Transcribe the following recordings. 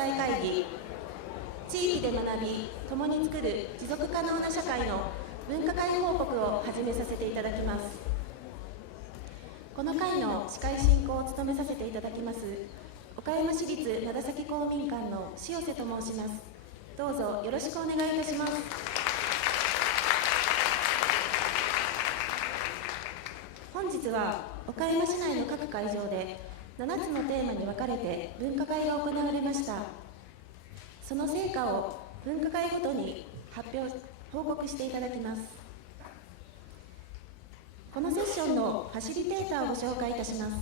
際会議、地域で学び、共に作る持続可能な社会の分科会報告を始めさせていただきます。この会の司会進行を務めさせていただきます岡山市立長崎公民館の塩瀬と申します。どうぞよろしくお願いいたします。本日は岡山市内の各会場で7つのテーマに分かれて分科会が行われました。その成果を分科会ごとに報告していただきます。このセッションのファシリテーターをご紹介いたします。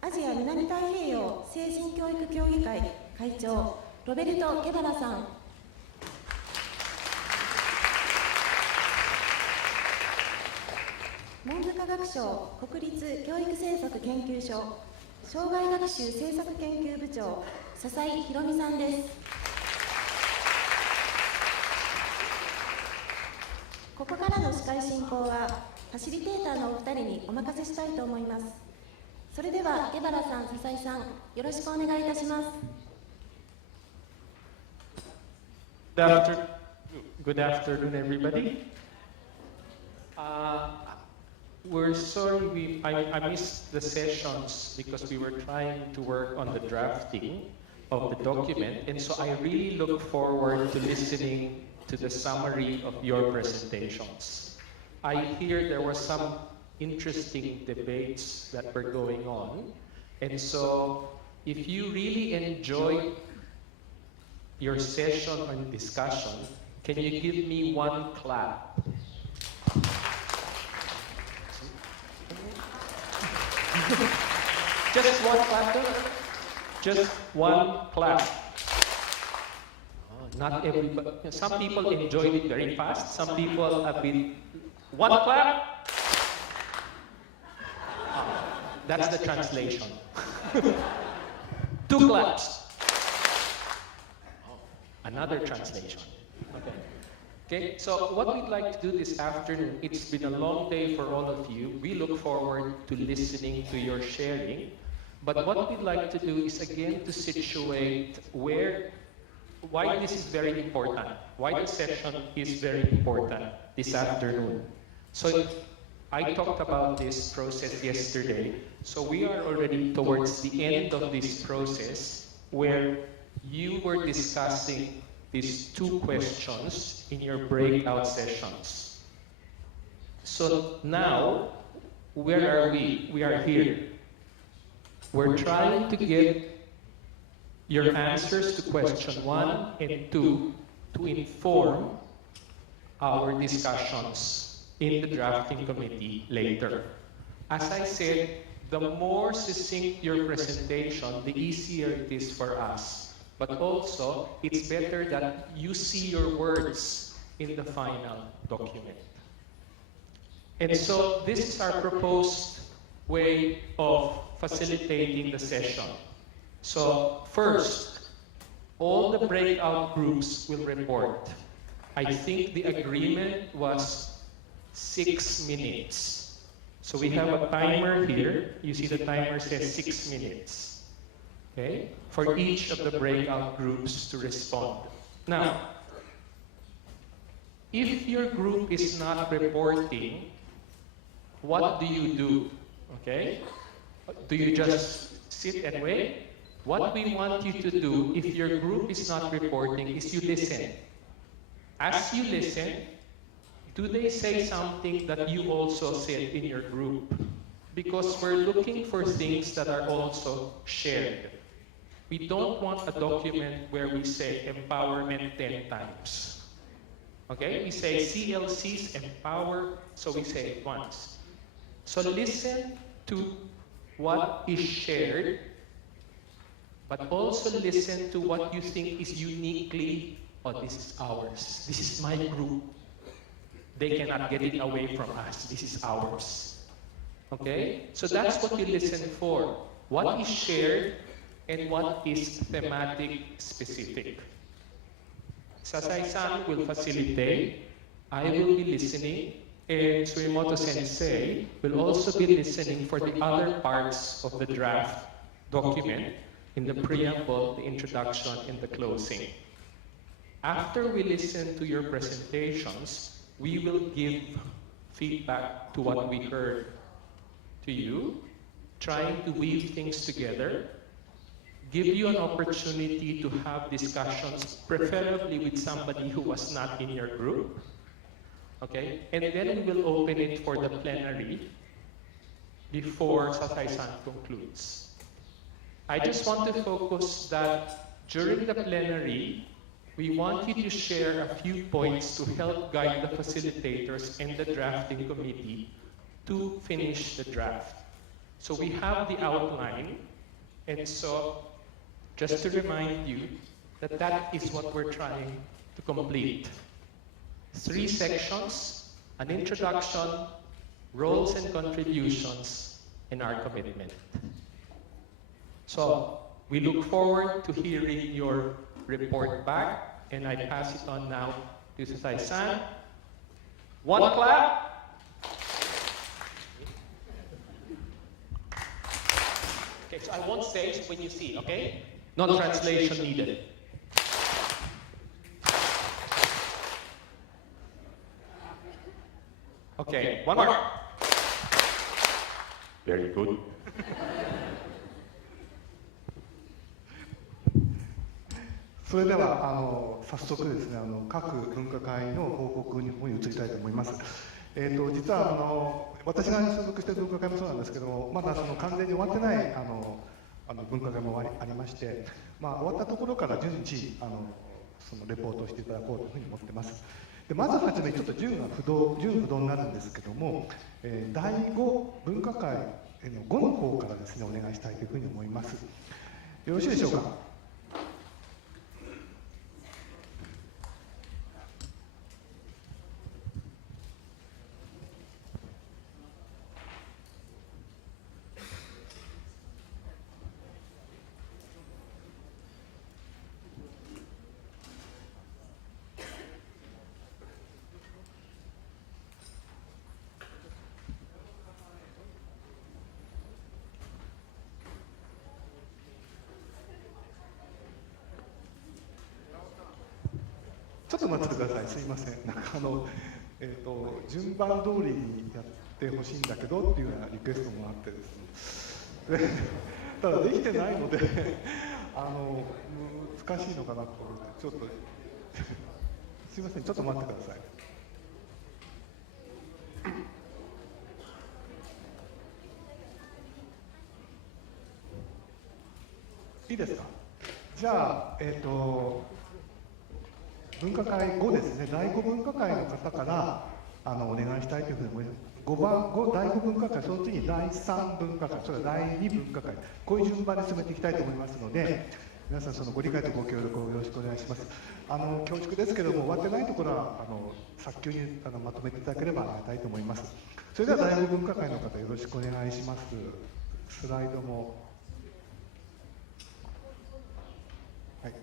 アジア南太平洋成人教育協議会会長ロベルト・ゲバラさん、文部科学省国立教育政策研究所障害学習政策研究部長笹井宏美さんです。ここからの司会進行はファシリテーターのお二人にお任せしたいと思います。それではゲバラさん、笹井さん、よろしくお願いいたします。Good afternoon, everybody. We're sorry I missed the sessions because we were trying to work on the drafting of the document, and so I really look forward to listening to the summary of your presentations. I hear there were some interesting debates that were going on, and so if you really enjoyed your session or discussion, can you give me one clap? Just one clap? Just one clap. Not everybody. Some people enjoyed it very fast. Some people have been one clap. That's the translation. Two claps. Another translation. Okay, so what we'd like to do this afternoon, it's been a long day for all of you. We look forward to listening to your sharing. But what we'd like to do is again to situate why this is very important, why the session is very important this afternoon. So I talked about this process yesterday. So we are already towards the end of this process where you were discussing these two questions in your breakout sessions. So now, where are we? We are here. We're trying to get your answers to question 1 and 2 to inform our discussions in the drafting committee later. As I said, the more succinct your presentation, the easier it is for us. But also, it's better that you see your words in the final document. And so, this is our proposed way of facilitating the session. So, first, all the breakout groups will report. I think the agreement was 6 minutes. So we have a timer here. You see the timer says 6 minutes. Okay, for each of the breakout groups to respond. Now, if your group is not reporting, what do you do? Okay? Do you just sit and wait? What we want you to do, if your group is not reporting, is you listen. As you listen, do they say something that you also said in your group? Because we're looking for things that are also shared. We don't want a document where we say empowerment 10 times. Okay? We say CLCs empower, so we say it once. So listen to what is shared, but also listen to what you think is uniquely, oh, this is ours. This is my group. They cannot get it away from us. This is ours. Okay? So that's what you listen for. What is shared and what is thematic specific. Sasai-san will facilitate, I will be listening, and Suimoto-sensei will also be listening for the other parts of the draft document in the preamble, the introduction, and the closing. After we listen to your presentations, we will give feedback to what we heard to you, trying to weave things together, give you an opportunity to have discussions, preferably with somebody who was not in your group, okay? And then we will open it for the plenary before Satay-san concludes. I just want to focus that during the plenary, we want you to share a few points to help guide the facilitators and the drafting committee to finish the draft. So we have the outline, and so just to remind you that that is what we're trying to complete. 3 sections, an introduction, roles and contributions, and our commitment. So we look forward to hearing your report back, and I pass it on now to Satay-san. 1 clap. Okay, so I won't say it when you see, okay? No translation needed. Okay, 1 more. Very good. それでは早速ですね、各分科会の報告に移りたいと思います。実は私が所属している分科会もそうなんですけども、まだ完全に終わってない分科会もありまして、終わったところから順次そのレポートをしていただこうというふうに思っています。でまずはじめにちょっと順不同になるんですけども、第5分科会の5の方からですねお願いしたいというふうに思います。よろしいでしょうか。ちょっと待ってください、すいません。なんか順番通りにやってほしいんだけどっていうようなリクエストもあってですね。ただできてないので難しいのかなと思ってちょっとすいません、ちょっと待ってください。いいですか。じゃあ分科会5ですね、第5分科会の方からお願いしたいというふうに思います。第5分科会、その次に第3分科会、それから第2分科会、こういう順番で進めていきたいと思いますので、皆さんそのご理解とご協力をよろしくお願いします。恐縮ですけれども、終わってないところは早急にまとめていただければありがたいと思います。それでは第5分科会の方、よろしくお願いします。スライドも。はい。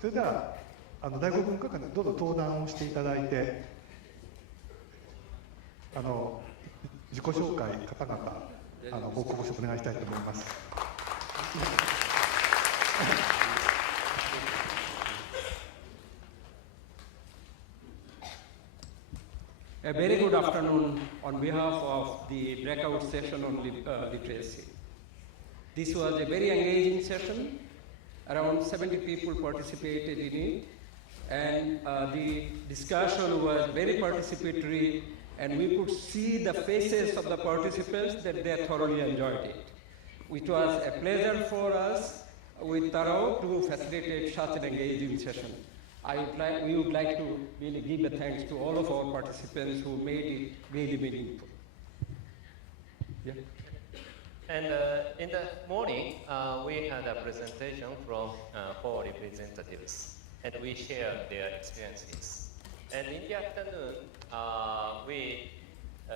それでは第5分科会どうぞ登壇をしていただいて、自己紹介方々報告をお願いしたいと思います。A very good afternoon on behalf of the breakout session on literacy. This was a very engaging session. Around 70 people participated in it, and the discussion was very participatory, and we could see the faces of the participants that they thoroughly enjoyed it. It was a pleasure for us with Taro to facilitate such an engaging session. We would like to really give a thanks to all of our participants who made it really meaningful. Yeah. And in the morning, we had a presentation from 4 representatives, and we shared their experiences. And in the afternoon, we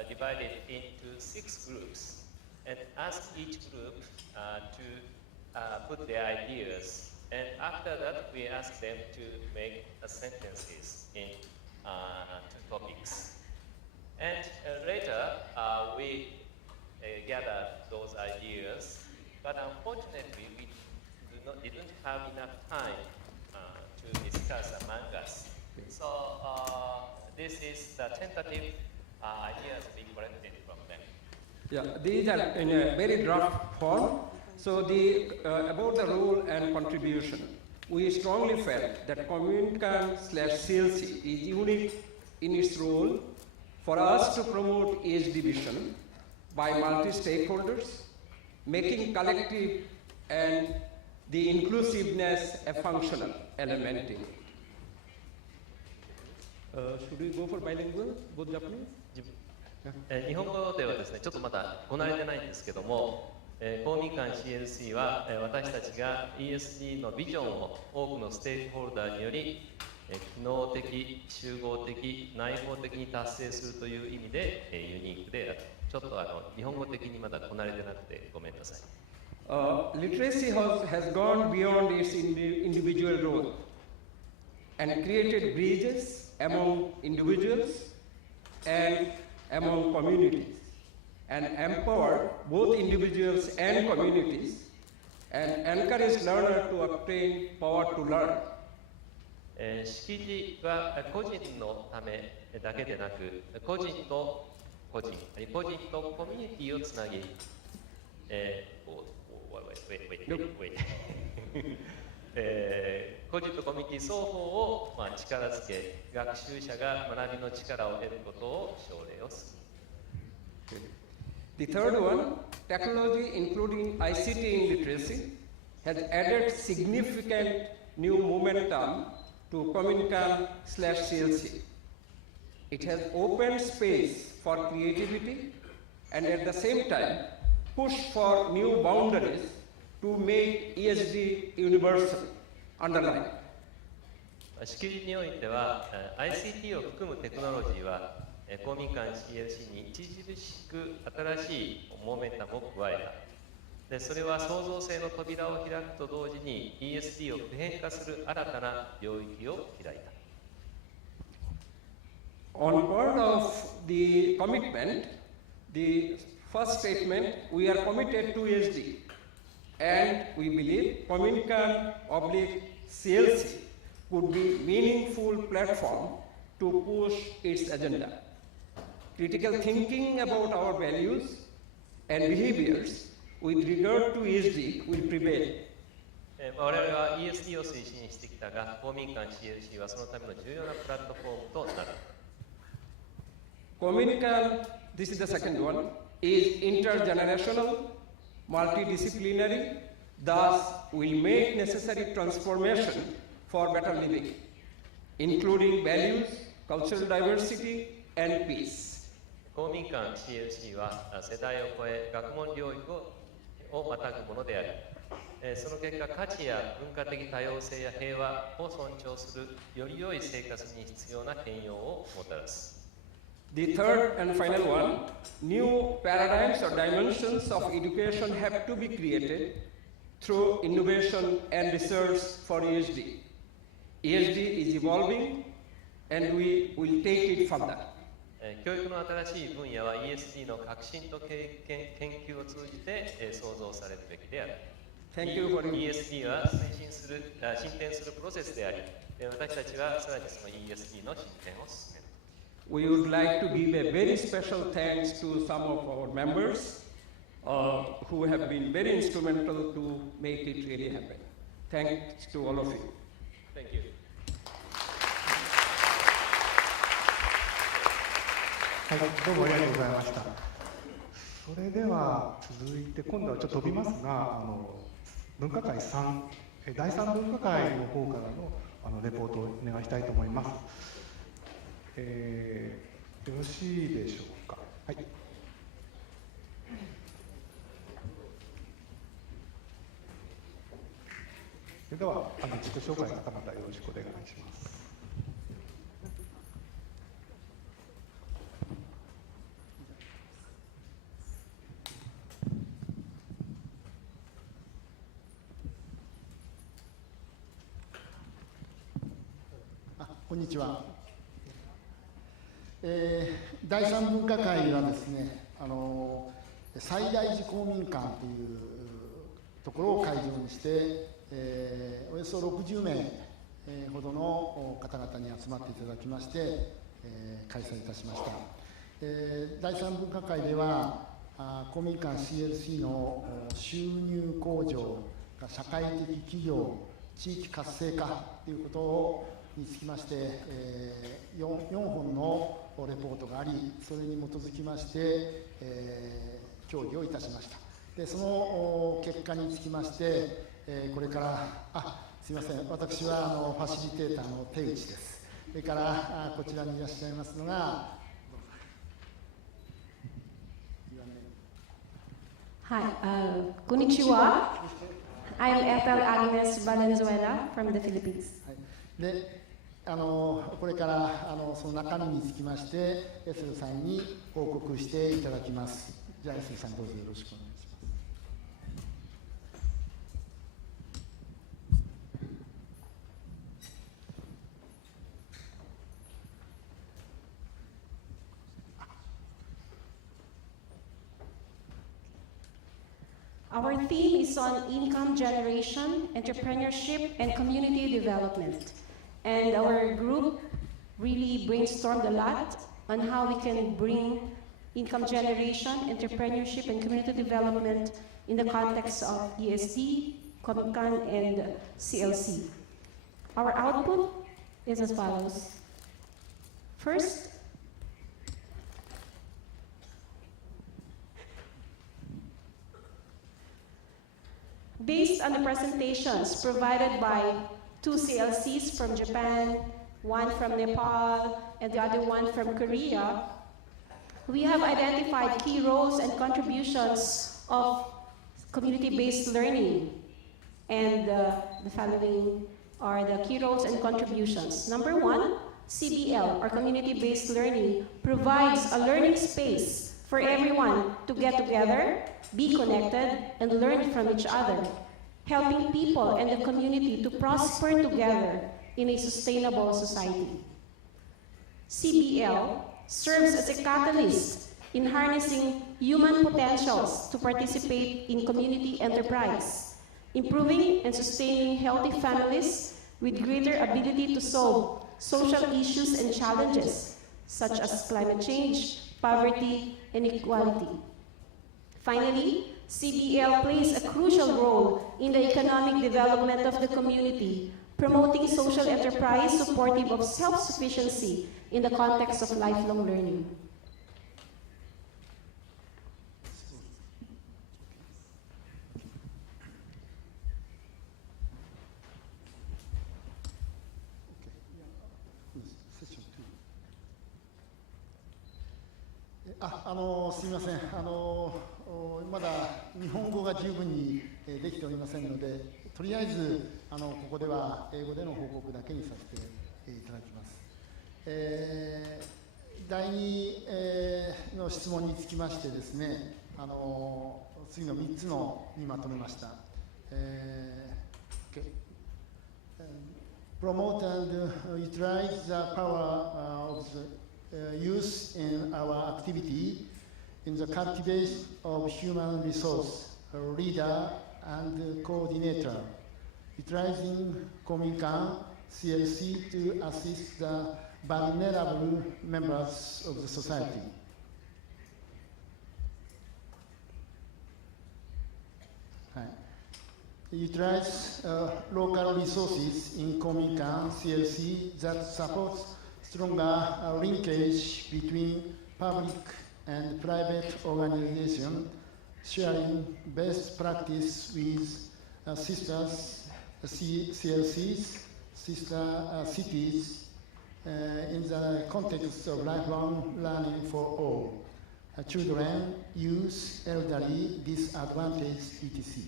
divided into 6 groups and asked each group to put their ideas. And after that, we asked them to make sentences in 2 topics. And later, we gathered those ideas, but unfortunately, we didn't have enough time to discuss among us. So this is the tentative ideas we collected from them. Yeah, these are in a very draft form. So about the role and contribution, we strongly felt that Kominkan-CLC is unique in its role for us to promote EHD vision by multi-stakeholders, making collective and the inclusiveness a functional element in it. Should we go for bilingual, both Japanese? 日本語ではですね、ちょっとまだこなれてないんですけども、公民館 CLC は、私たちが ESD のビジョンを多くのステークホルダーにより、機能的、集合的、内包的に達成するという意味で、ユニークである。ちょっと日本語的にまだこなれてなくてごめんなさい。Literacy has gone beyond its individual role and created bridges among individuals and among communities, and empowered both individuals and communities, and encouraged learners to obtain power to learn. 識字は個人のためだけでなく、個人とコミュニティをつなぎ、個人とコミュニティ双方を力づけ、学習者が学びの力を得ることを奨励をする。The third one, technology including ICT in literacy, has added significant new momentum to Kominkan-CLC. It has opened space for creativity and at the same time pushed for new boundaries to make ESD universal. Underline. 識字においては ICT を含むテクノロジーは公民館 CLC に著しく新しいモーメンタムを加えた。でそれは創造性の扉を開くと同時に ESD を普遍化する新たな領域を開いた。On part of the commitment, the first statement, we are committed to ESD, and we believe Kominkan-CLC could be meaningful platform to push its agenda. Critical thinking about our values and behaviors with regard to ESD will prevail. 我々は ESD を推進してきたが、公民館 CLC はそのための重要なプラットフォームとなる。Kominkan, this is the second one, is intergenerational, multidisciplinary, thus will make necessary transformation for better living, including values, cultural diversity, and peace. 公民館 CLC は世代を超え学問領域をまたぐものであり、その結果価値や文化的多様性や平和を尊重するより良い生活に必要な変容をもたらす。The third and final one, new paradigms or dimensions of education have to be created through innovation and research for EHD. EHD is evolving and we will take it further. 教育の新しい分野は ESD の革新と研究を通じて創造されるべきである。Thank you for ESD は進展するプロセスであり、私たちはさらにその ESD の進展を進める。We would like to give a very special thanks to some of our members who have been very instrumental to make it really happen. Thanks to all of you. Thank you. はい、どうもありがとうございました。それでは続いて今度はちょっと飛びますが、分科会3、第3分科会の方からのレポートをお願いしたいと思います。よろしいでしょうか。はい。それでは自己紹介の方々よろしくお願いします。こんにちは。第3分科会はですね、最大寺公民館というところを会場にして、およそ60名ほどの方々に集まっていただきまして、開催いたしました。第3分科会では、公民館 CLC の収入向上、社会的企業、地域活性化ということにつきまして、4本のレポートがあり、それに基づきまして、協議をいたしました。で、その結果につきまして、これから、すみません、私はファシリテーターの手内です。それからこちらにいらっしゃいますのが、Hi, konnichiwa. I am Ethel Agnes Valenzuela from the Philippines. で、これからその中身につきまして、エスルさんに報告していただきます。じゃあ、エスルさん、どうぞよろしくお願いします。Our theme is on income generation, entrepreneurship, and community development. And our group really brainstormed a lot on how we can bring income generation, entrepreneurship, and community development in the context of ESD, Kominkan, and CLC. Our output is as follows. First, based on the presentations provided by 2 CLCs from Japan, one from Nepal, and the other one from Korea, we have identified key roles and contributions of community-based learning. And the following are the key roles and contributions. Number 1, CBL, or community-based learning, provides a learning space for everyone to get together, be connected, and learn from each other, helping people and the community to prosper together in a sustainable society. CBL serves as a catalyst in harnessing human potentials to participate in community enterprise, improving and sustaining healthy families with greater ability to solve social issues and challenges, such as climate change, poverty, and inequality. Finally, CBL plays a crucial role in the economic development of the community, promoting social enterprise supportive of self-sufficiency in the context of lifelong learning. Session 2. すみません。まだ日本語が十分にできておりませんので、とりあえずここでは英語での報告だけにさせていただきます。第2の質問につきましてですね、次の3つにまとめました。Promote and utilize the power of the youth in our activity in the cultivation of human resource, leader and coordinator, utilizing Kominkan-CLC to assist the vulnerable members of the society. Utilize local resources in Kominkan-CLC that supports stronger linkage between public and private organizations, sharing best practice with sisters CLCs, sister cities, in the context of lifelong learning for all, children, youth, elderly, disadvantaged, etc.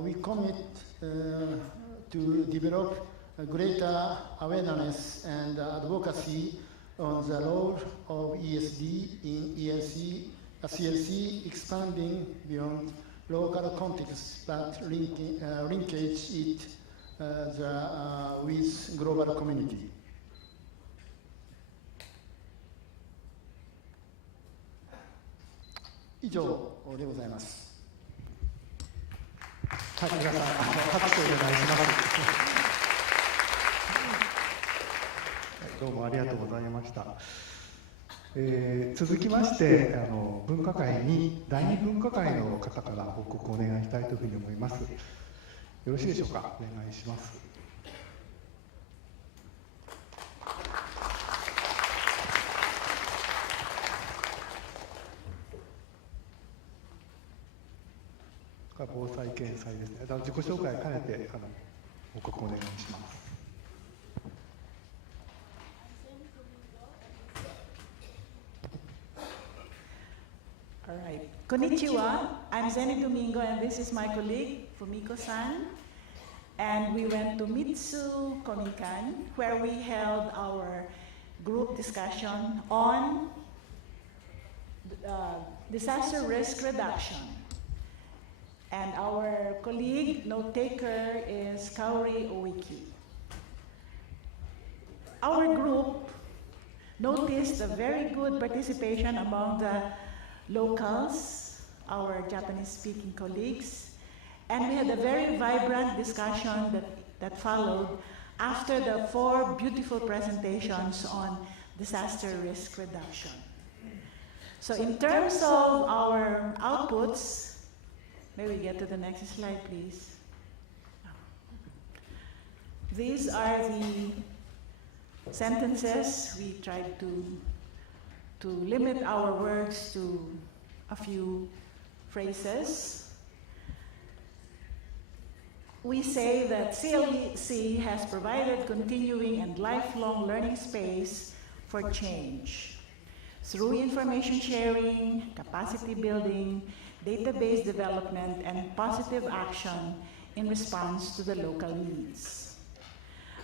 We commit to develop a greater awareness and advocacy on the role of ESD in CLC, expanding beyond local context, but linkage it with global community. 以上でございます。はい、皆さん、拍手をお願いします。どうもありがとうございました。続きまして分科会に第2分科会の方から報告をお願いしたいというふうに思います。よろしいでしょうか。お願いします。防災減災ですね。自己紹介を兼ねて報告をお願いします。All right. Konnichiwa. I'm Zenny Domingo, and this is my colleague, Fumiko-san. And we went to Mitsu Kominkan, where we held our group discussion on disaster risk reduction. And our colleague, note-taker, is Kaori Owiki. Our group noticed a very good participation among the locals, our Japanese-speaking colleagues, and we had a very vibrant discussion that followed after the 4 beautiful presentations on disaster risk reduction. So in terms of our outputs, may we get to the next slide, please? These are the sentences. We tried to limit our words to a few phrases. We say that CLC has provided continuing and lifelong learning space for change through information sharing, capacity building, database development, and positive action in response to the local needs.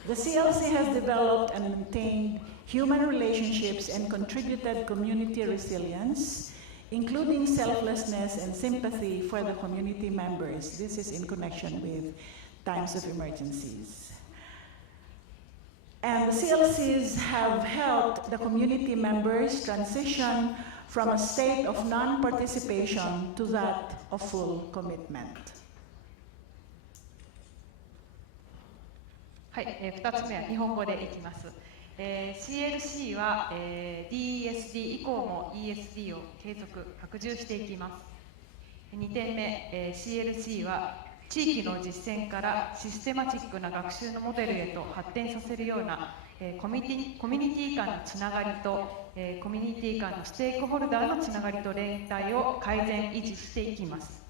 The CLC has developed and maintained human relationships and contributed community resilience, including selflessness and sympathy for the community members. This is in connection with times of emergencies. And the CLCs have helped the community members transition from a state of non-participation to that of full commitment. はい、2つ目は日本語でいきます。CLC は、DESD 以降も ESD を継続拡充していきます。2点目、CLC は地域の実践からシステマチックな学習のモデルへと発展させるようなコミュニティ間のつながりとコミュニティ間のステークホルダーのつながりと連帯を改善維持していきます。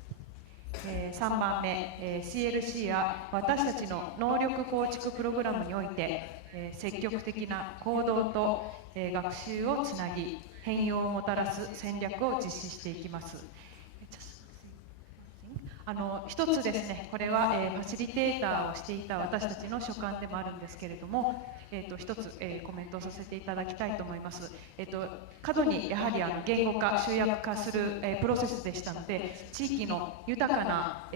3番目、CLC は私たちの能力構築プログラムにおいて積極的な行動と学習をつなぎ変容をもたらす戦略を実施していきます。一つですね、これは、ファシリテーターをしていた私たちの所感でもあるんですけれども、一つ、コメントをさせていただきたいと思います。過度にやはり言語化、集約化する、プロセスでしたので、地域の豊かな、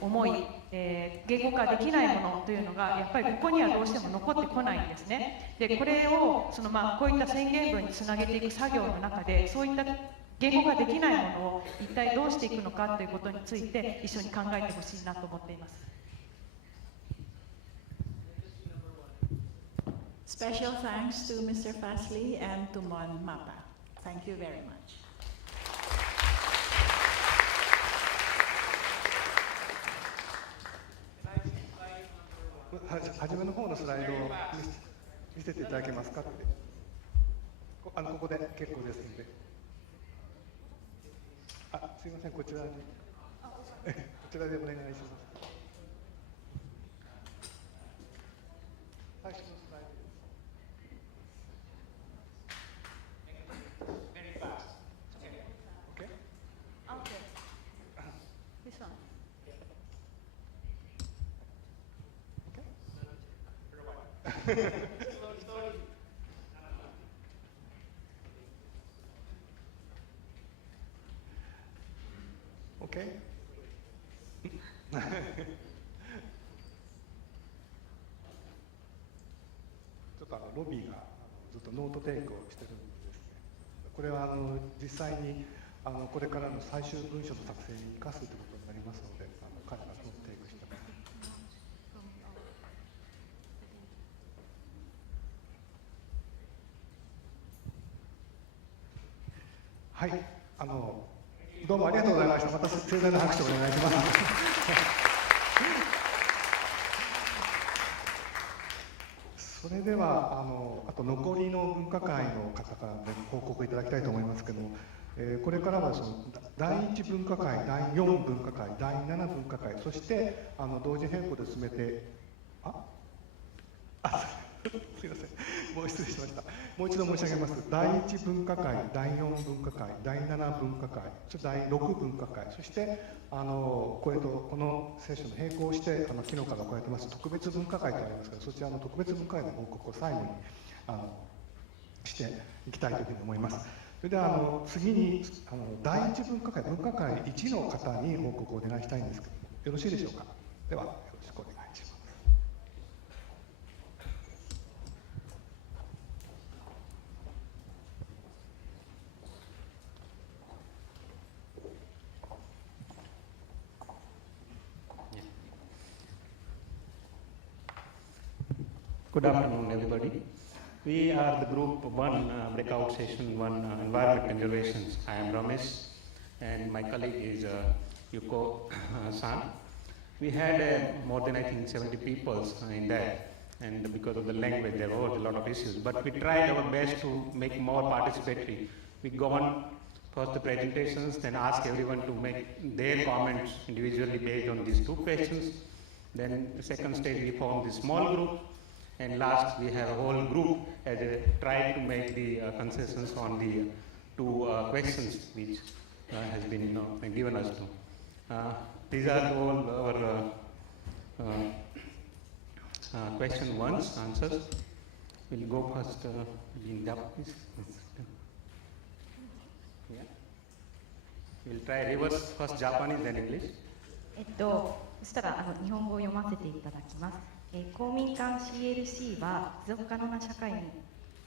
思い、言語化できないものというのがやっぱりここにはどうしても残ってこないんですね。で、これをこういった宣言文につなげていく作業の中で、そういった言語化できないものを一体どうしていくのかということについて一緒に考えてほしいなと思っています。Special thanks to Mr. Fasley and to Mon Mapa. Thank you very much. 初めの方のスライドを見せていただけますかって。ここで結構ですので。すみません、こちらに。こちらでお願いします。最初のスライド。Very fast. Okay. Okay. This one. Okay. Okay. ちょっとロビーがずっとノートテイクをしてるんですね。これは実際にこれからの最終文書の作成に生かすということになりますので、彼がノートテイクしてます。はい、どうもありがとうございました。また盛大な拍手をお願いします。それではあと残りの分科会の方からご報告いただきたいと思いますけども、これからはその第1分科会、第4分科会、第7分科会、そして同時並行で進めて、すみません、もう失礼しました。もう一度申し上げます。第1分科会、第4分科会、第7分科会、そして第6分科会、そしてこれとこのセッションの並行して昨日から行われています特別分科会とありますが、そちらの特別分科会の報告を最後にしていきたいというふうに思います。それでは次に第1分科会、分科会1の方に報告をお願いしたいんですけども、よろしいでしょうか。ではよろしくお願いします。Good afternoon, everybody. We are the group 1 breakout session 1 environment conservations. I am Ramesh and my colleague is Yuko-san. We had more than I think 70 people in that, and because of the language there were a lot of issues, but we tried our best to make more participatory. We go on first the presentations, then ask everyone to make their comments individually based on these 2 questions. Then the second stage we formed this small group. And last, we have a whole group as a try to make the concessions on the 2 questions which has been given us to. These are all our question 1's answers. We'll go first in Japanese. Yeah. We'll try reverse first Japanese then English. そしたら日本語を読ませていただきます。公民館 CLC は持続可能な社会に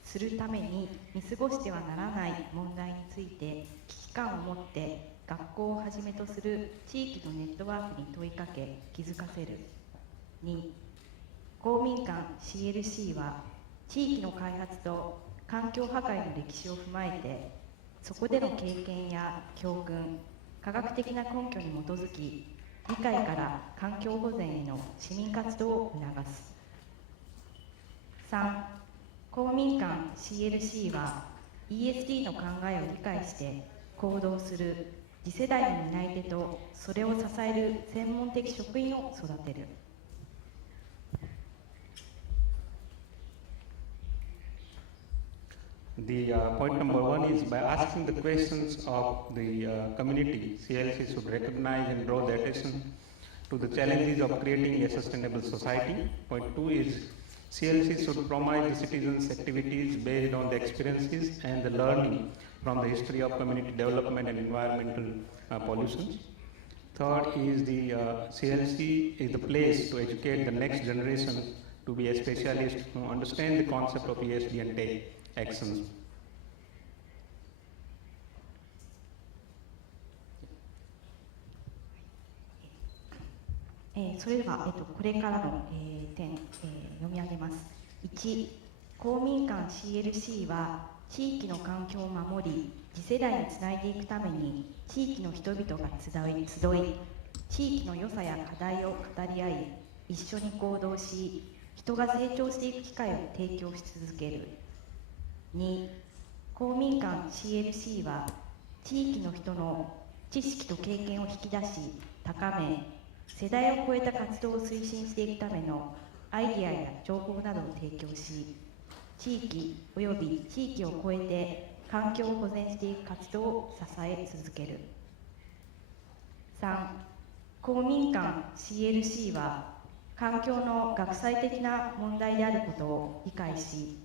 するために見過ごしてはならない問題について危機感を持って学校をはじめとする地域のネットワークに問いかけ気づかせる。2、公民館 CLC は地域の開発と環境破壊の歴史を踏まえてそこでの経験や教訓、科学的な根拠に基づき議会から環境保全への市民活動を促す。3、公民館 CLC は ESD の考えを理解して行動する次世代の担い手とそれを支える専門的職員を育てる。The point number 1 is by asking the questions of the community, CLC should recognize and draw the attention to the challenges of creating a sustainable society. Point 2 is CLC should promote the citizens' activities based on the experiences and the learning from the history of community development and environmental pollution. Third is the CLC is the place to educate the next generation to be a specialist who understand the concept of ESD and take actions. それでは、これからの、点、読み上げます。1、公民館 CLC は地域の環境を守り、次世代につないでいくために地域の人々が集い、地域の良さや課題を語り合い、一緒に行動し、人が成長していく機会を提供し続ける。2、公民館 CLC は地域の人の知識と経験を引き出し、高め、世代を超えた活動を推進していくためのアイデアや情報などを提供し、地域および地域を超えて環境を保全していく活動を支え続ける。3、公民館 CLC は環境の学際的な問題であることを理解し、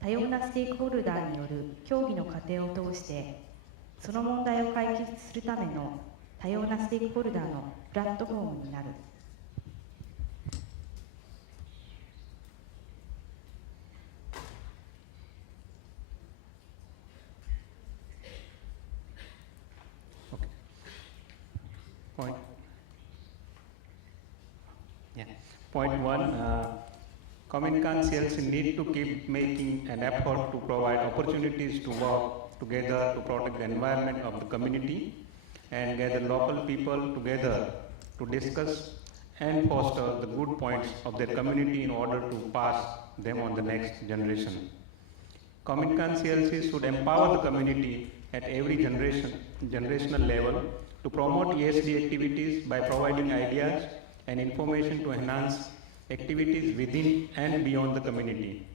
多様なステークホルダーによる協議の過程を通して、その問題を解決するための多様なステークホルダーのプラットフォームになる。Point. Yeah. Point one, Kominkan-CLC need to keep making an effort to provide opportunities to work together to protect the environment of the community and gather local people together to discuss and foster the good points of their community in order to pass them on the next generation. Kominkan-CLC should empower the community at every generational level to promote ESD activities by providing ideas and information to enhance activities within and beyond the community.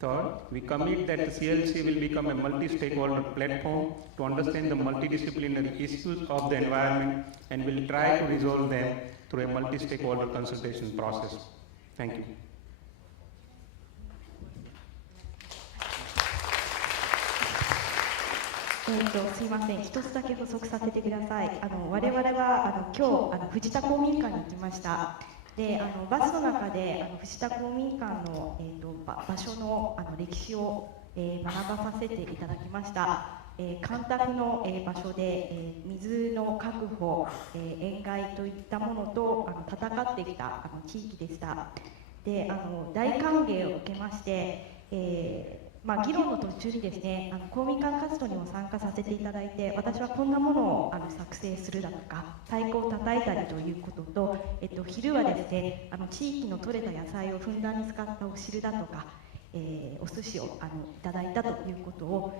Third, we commit that the CLC will become a multi-stakeholder platform to understand the multidisciplinary issues of the environment and will try to resolve them through a multi-stakeholder consultation process. Thank you. すいません、一つだけ補足させてください。我々は今日藤田公民館に行きました。で、バスの中で藤田公民館の、場所の歴史を、学ばさせていただきました。干拓の、場所で、水の確保、塩害といったものと戦ってきた地域でした。で、大歓迎を受けまして、議論の途中にですね、公民館活動にも参加させていただいて、私はこんなものを作成するだとか、太鼓を叩いたりということと、昼はですね、地域の採れた野菜をふんだんに使ったお汁だとか、お寿司をいただいたということを、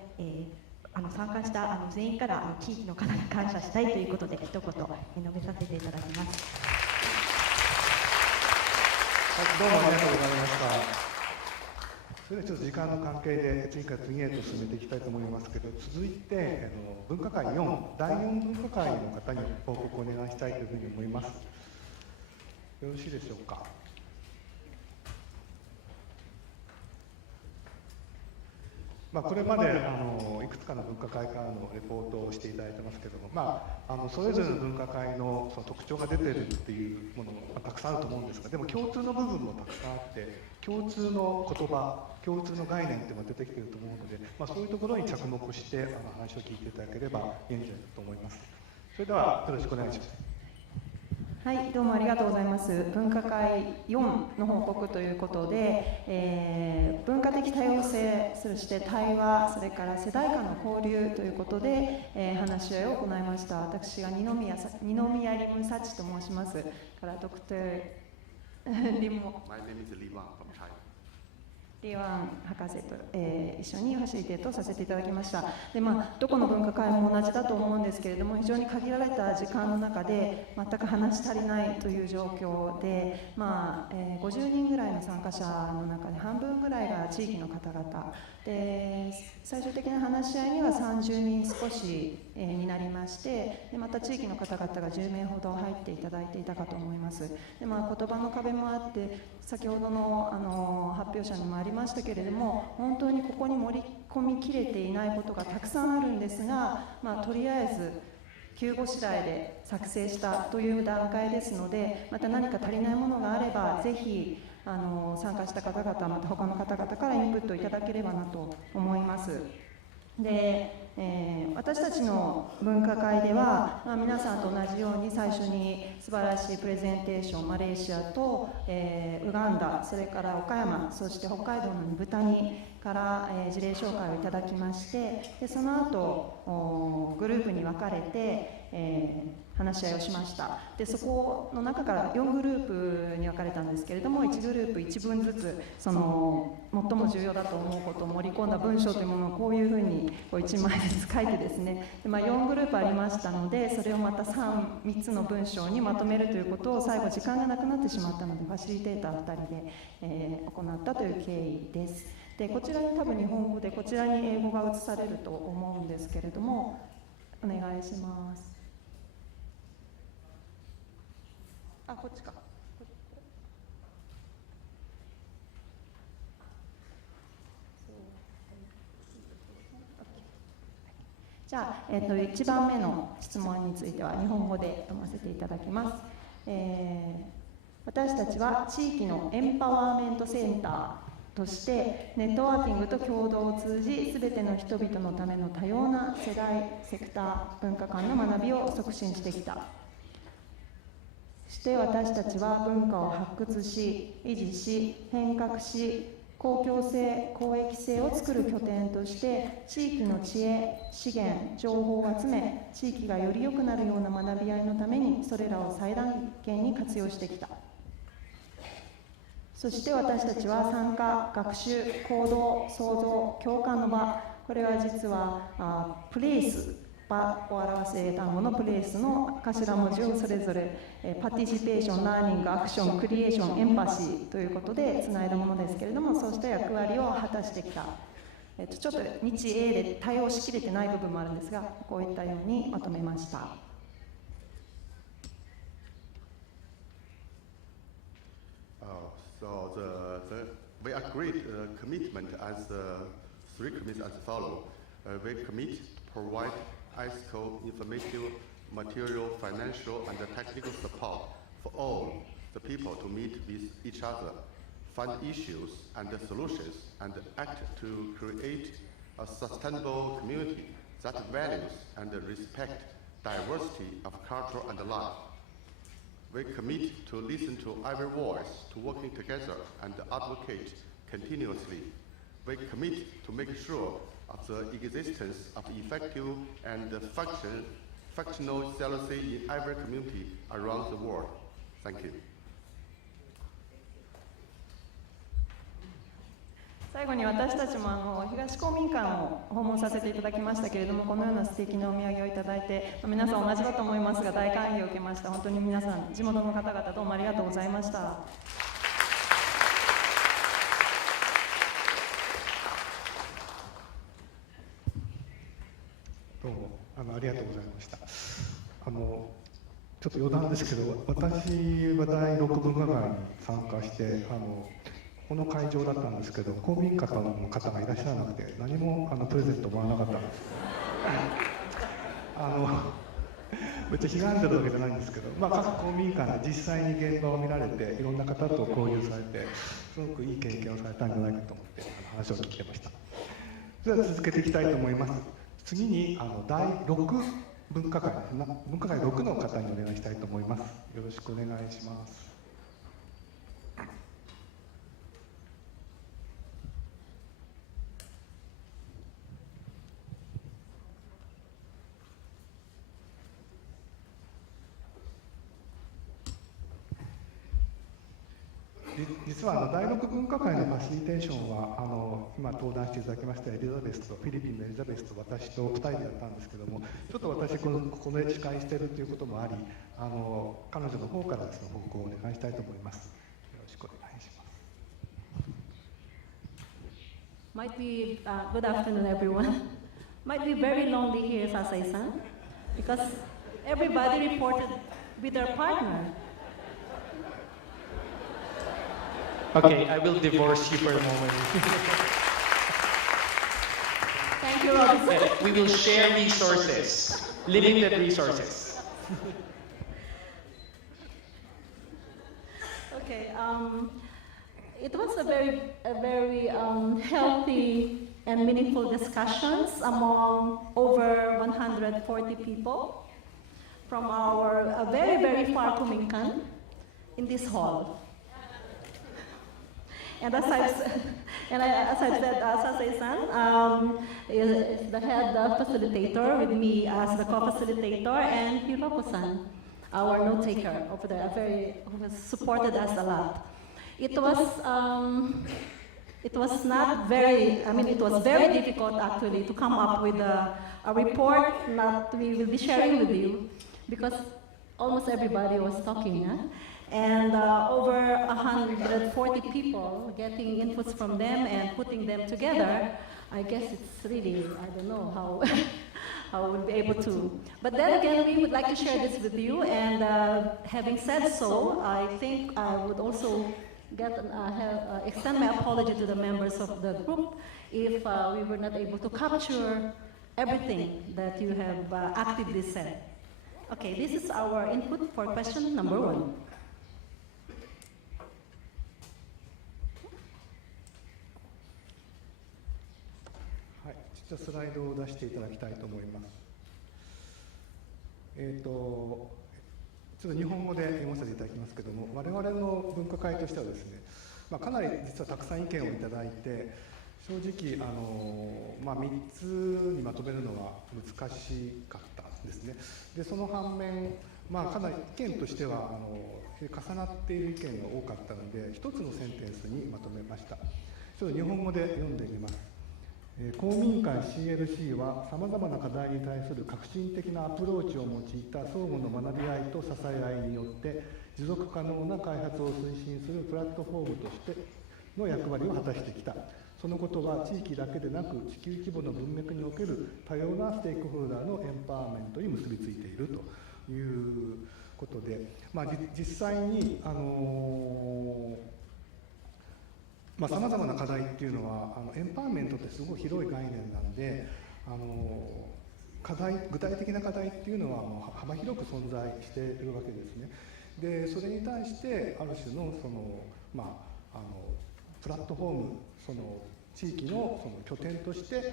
参加した全員から地域の方に感謝したいということで、一言述べさせていただきます。はい、どうもありがとうございました。それではちょっと時間の関係で次から次へと進めていきたいと思いますけど、続いて分科会4、第4分科会の方に報告をお願いしたいというふうに思います。よろしいでしょうか。これまでいくつかの分科会からのレポートをしていただいてますけれども、それぞれの分科会のその特徴が出てるっていうものもたくさんあると思うんですが、でも共通の部分もたくさんあって、共通の言葉、共通の概念っていうのが出てきていると思うので、そういうところに着目して話を聞いていただければいいんじゃないかと思います。それではよろしくお願いします。はい、どうもありがとうございます。分科会4の報告ということで、文化的多様性、そして対話、それから世代間の交流ということで、話し合いを行いました。私が二宮リムサチと申します。からドクターリモ。リワン博士と、一緒にファシリテートさせていただきました。で、どこの分科会も同じだと思うんですけれども、非常に限られた時間の中で全く話し足りないという状況で、50人ぐらいの参加者の中で半分ぐらいが地域の方々で、最終的な話し合いには30人少し、になりまして、でまた地域の方々が10名ほど入っていただいていたかと思います。で、言葉の壁もあって、先ほどの、発表者にもありましたけれども、本当にここに盛り込みきれていないことがたくさんあるんですが、とりあえず急ごしらえで作成したという段階ですので、また何か足りないものがあればぜひ参加した方々、また他の方々からインプットいただければなと思います。で、私たちの分科会では、皆さんと同じように最初に素晴らしいプレゼンテーション、マレーシアと、ウガンダ、それから岡山、そして北海道の二部谷から、事例紹介をいただきまして、でその後グループに分かれて、話し合いをしました。でそこの中から4グループに分かれたんですけれども、1グループ1文ずつその最も重要だと思うことを盛り込んだ文章というものをこういうふうに1枚ずつ書いてですね、で、4グループありましたので、それをまた3つの文章にまとめるということを最後時間がなくなってしまったので、ファシリテーター2人で、行ったという経緯です。でこちらに多分日本語で、こちらに英語が映されると思うんですけれども、お願いします。こっちか。じゃあ、1番目の質問については日本語で読ませていただきます。私たちは地域のエンパワーメントセンターとしてネットワーキングと共同を通じ、すべての人々のための多様な世代、セクター、文化間の学びを促進してきた。そして私たちは文化を発掘し、維持し、変革し、公共性、公益性を作る拠点として地域の知恵、資源、情報を集め、地域がより良くなるような学び合いのためにそれらを最大限に活用してきた。そして私たちは参加、学習、行動、創造、共感の場、これは実はプレイス、場を表す単語のプレイスの頭文字をそれぞれパティシペーション、ラーニング、アクション、クリエーション、エンパシーということでつないだものですけれども、そうした役割を果たしてきた。ちょっと日英で対応しきれてない部分もあるんですが、こういったようにまとめました。So we agreed commitment as three commitments as follow. We commit to provide ethical, informative, material, financial, and technical support for all the people to meet with each other, find issues and solutions, and act to create a sustainable community that values and respects diversity of culture and life. We commit to listen to every voice, to working together and advocate continuously. We commit to make sure of the existence of effective and functional CLC in every community around the world. Thank you. 最後に私たちも東公民館を訪問させていただきましたけれども、このような素敵なお土産をいただいて、皆さん同じだと思いますが大歓迎を受けました。本当に皆さん、地元の方々どうもありがとうございました。どうもありがとうございました。ちょっと余談ですけど、私は第6文化会に参加してこの会場だったんですけど、公民館の方がいらっしゃらなくて、何もプレゼントもらわなかったんです。別に悲願でるわけじゃないんですけど、各公民館で実際に現場を見られて、いろんな方と交流されて、すごくいい経験をされたんじゃないかと思って話を聞いてました。それでは続けていきたいと思います。次に第6文化会、文化会6の方にお願いしたいと思います。よろしくお願いします。実は第6分科会のファシリテーションは今登壇していただきましたエリザベスとフィリピンのエリザベスと私と2人でやったんですけども、ちょっと私ここで司会しているということもあり、彼女の方からですね報告をお願いしたいと思います。よろしくお願いします。Might be good afternoon, everyone. Might be very lonely here, Sasai-san, because everybody reported with their partner. Okay, I will divorce you for a moment. Thank you, Robinson. We will share resources, limited resources. Okay, it was a very healthy and meaningful discussions among over 140 people from our very far Kominkan in this hall. And as I've said, Sasai-san is the head facilitator with me as the co-facilitator, and Hiroko-san, our note-taker over there, who has supported us a lot. It was not very, it was very difficult actually to come up with a report that we will be sharing with you, because almost everybody was talking. And over 140 people getting inputs from them and putting them together. I guess it's really, I don't know how we'll be able to. But then again, we would like to share this with you, and having said so, I think I would also extend my apology to the members of the group if we were not able to capture everything that you have actively said. Okay, this is our input for question number 1.はい、ちょっとスライドを出していただきたいと思います。ちょっと日本語で読ませていただきますけれども、我々の分科会としてはですね、かなり実はたくさん意見をいただいて、正直3つにまとめるのは難しかったですね。でその反面、かなり意見としては重なっている意見が多かったので、一つのセンテンスにまとめました。ちょっと日本語で読んでみます。公民館 CLC はさまざまな課題に対する革新的なアプローチを用いた相互の学び合いと支え合いによって持続可能な開発を推進するプラットフォームとしての役割を果たしてきた。そのことは地域だけでなく地球規模の文脈における多様なステークホルダーのエンパワーメントに結びついているということで、実際にさまざまな課題っていうのはエンパワーメントってすごい広い概念なんで、具体的な課題っていうのはもう幅広く存在しているわけですね。でそれに対してある種のプラットフォーム、地域の拠点として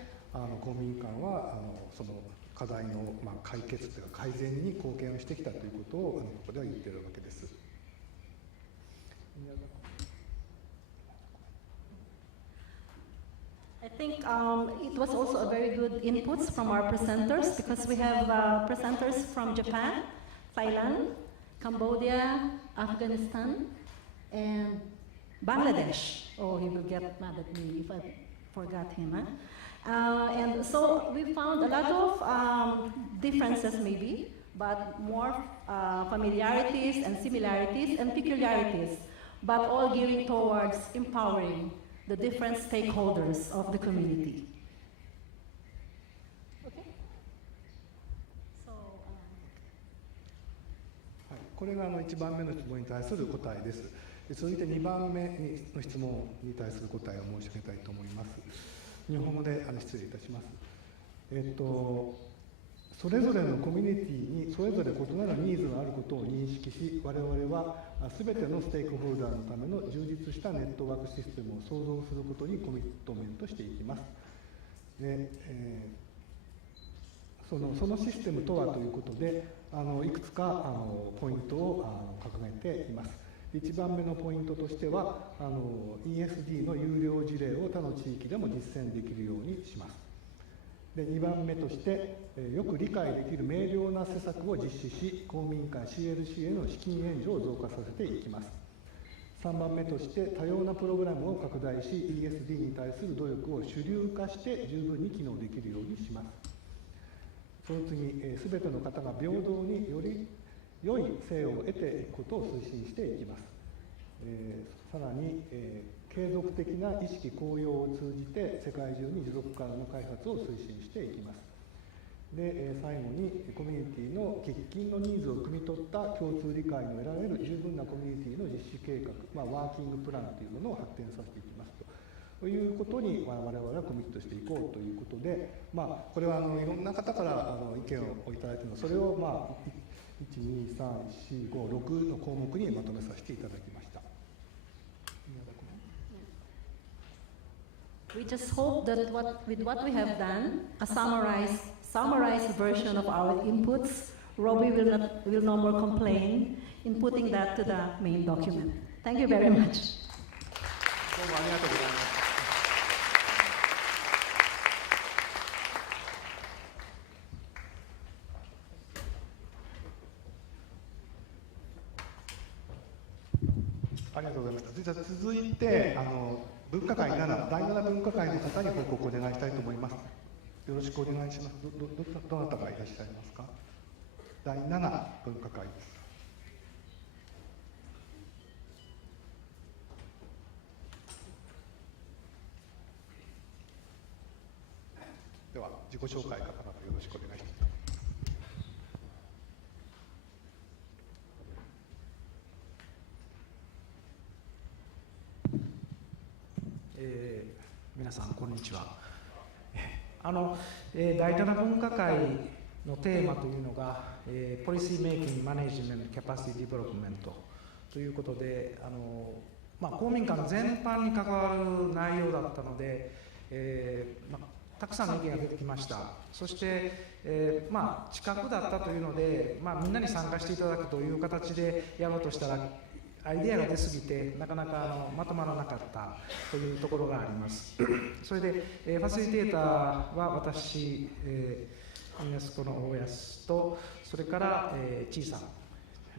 公民館はその課題の解決というか改善に貢献をしてきたということをここでは言っているわけです。I think it was also a very good inputs from our presenters, because we have presenters from Japan, Thailand, Cambodia, Afghanistan, and Bangladesh. Oh, he will get mad at me if I forgot him. And so we found a lot of differences maybe, but more familiarities and similarities and peculiarities, but all gearing towards empowering the different stakeholders of the community. Okay. So, これが1番目の質問に対する答えです。続いて2番目の質問に対する答えを申し上げたいと思います。日本語で失礼いたします。それぞれのコミュニティにそれぞれ異なるニーズがあることを認識し、我々は全てのステークホルダーのための充実したネットワークシステムを創造することにコミットメントしていきます。でそのシステムとはということで、いくつかポイントを掲げています。1番目のポイントとしてはESD の有料事例を他の地域でも実践できるようにします。で2番目として、よく理解できる明瞭な施策を実施し、公民館 CLC への資金援助を増加させていきます。3番目として、多様なプログラムを拡大し、ESD に対する努力を主流化して十分に機能できるようにします。その次、すべての方が平等により良い生を得ていくことを推進していきます。さらに、継続的な意識高揚を通じて世界中に持続可能な開発を推進していきます。で、最後にコミュニティの喫緊のニーズを汲み取った共通理解の得られる十分なコミュニティの実施計画、ワーキングプランというものを発展させていきますということに我々はコミットしていこうということで、これはいろんな方から意見をいただいているので、それを1、2、3、4、5、6の項目にまとめさせていただきました。We just hope that with what we have done, a summarized version of our inputs, Robbie will no more complain in putting that to the main document. Thank you very much. どうもありがとうございます。ありがとうございました。じゃあ続いて分科会7、第7分科会の方に報告をお願いしたいと思います。よろしくお願いします。どなたがいらっしゃいますか。第7分科会です。では自己紹介からよろしくお願いします。皆さんこんにちは。第7分科会のテーマというのが、ポリシーメイキングマネジメントキャパシティディベロップメントということで、公民館全般に関わる内容だったので、たくさんの意見が出てきました。そして、近くだったというので、みんなに参加していただくという形でやろうとしたら、アイデアが出すぎてなかなかまとまらなかったというところがあります。それで、ファシリテーターは私、ユネスコの大安と、それから、小さん、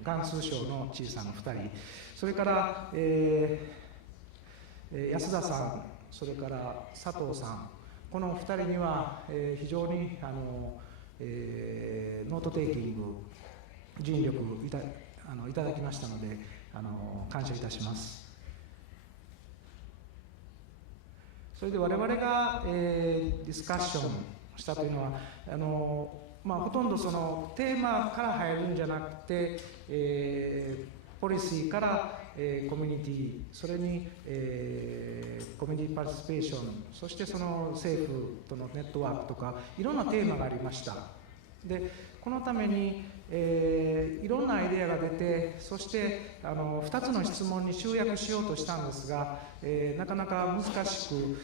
元数省の小さんの2人、それから、安田さん、それから佐藤さん、この2人には、非常にノートテイキング、尽力いただきましたので、感謝いたします。それで我々が、ディスカッションしたというのは、ほとんどそのテーマから入るんじゃなくて、ポリシーから、コミュニティ、それに、コミュニティパーティシペーション、そしてその政府とのネットワークとか、いろんなテーマがありました。で、このために、いろんなアイデアが出て、そして2つの質問に集約しようとしたんですが、なかなか難しく、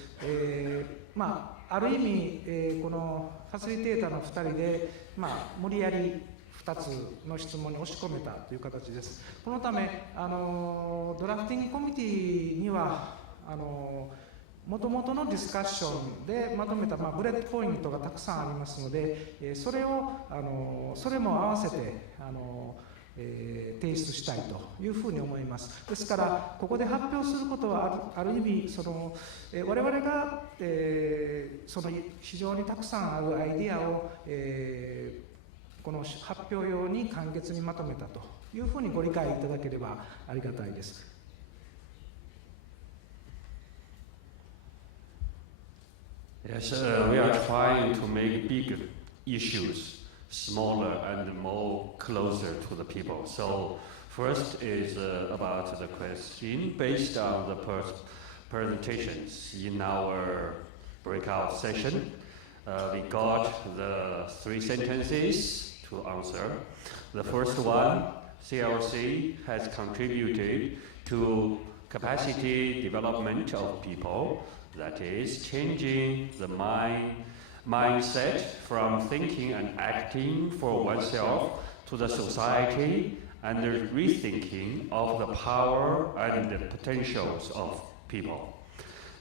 ある意味、このファシリテーターの2人で、無理やり2つの質問に押し込めたという形です。このため、ドラフティングコミュニティには、もともとのディスカッションでまとめた、ブレッドポイントがたくさんありますので、それも合わせて提出したいというふうに思います。ですから、ここで発表することはある意味、我々が、その非常にたくさんあるアイディアを、この発表用に簡潔にまとめたというふうにご理解いただければありがたいです。Yes, we are trying to make big issues smaller and more closer to the people. So first is about the question based on the presentations in our breakout session. We got the 3 sentences to answer. The first one, CLC has contributed to capacity development of people. That is, changing the mindset from thinking and acting for oneself to the society and the rethinking of the power and the potentials of people.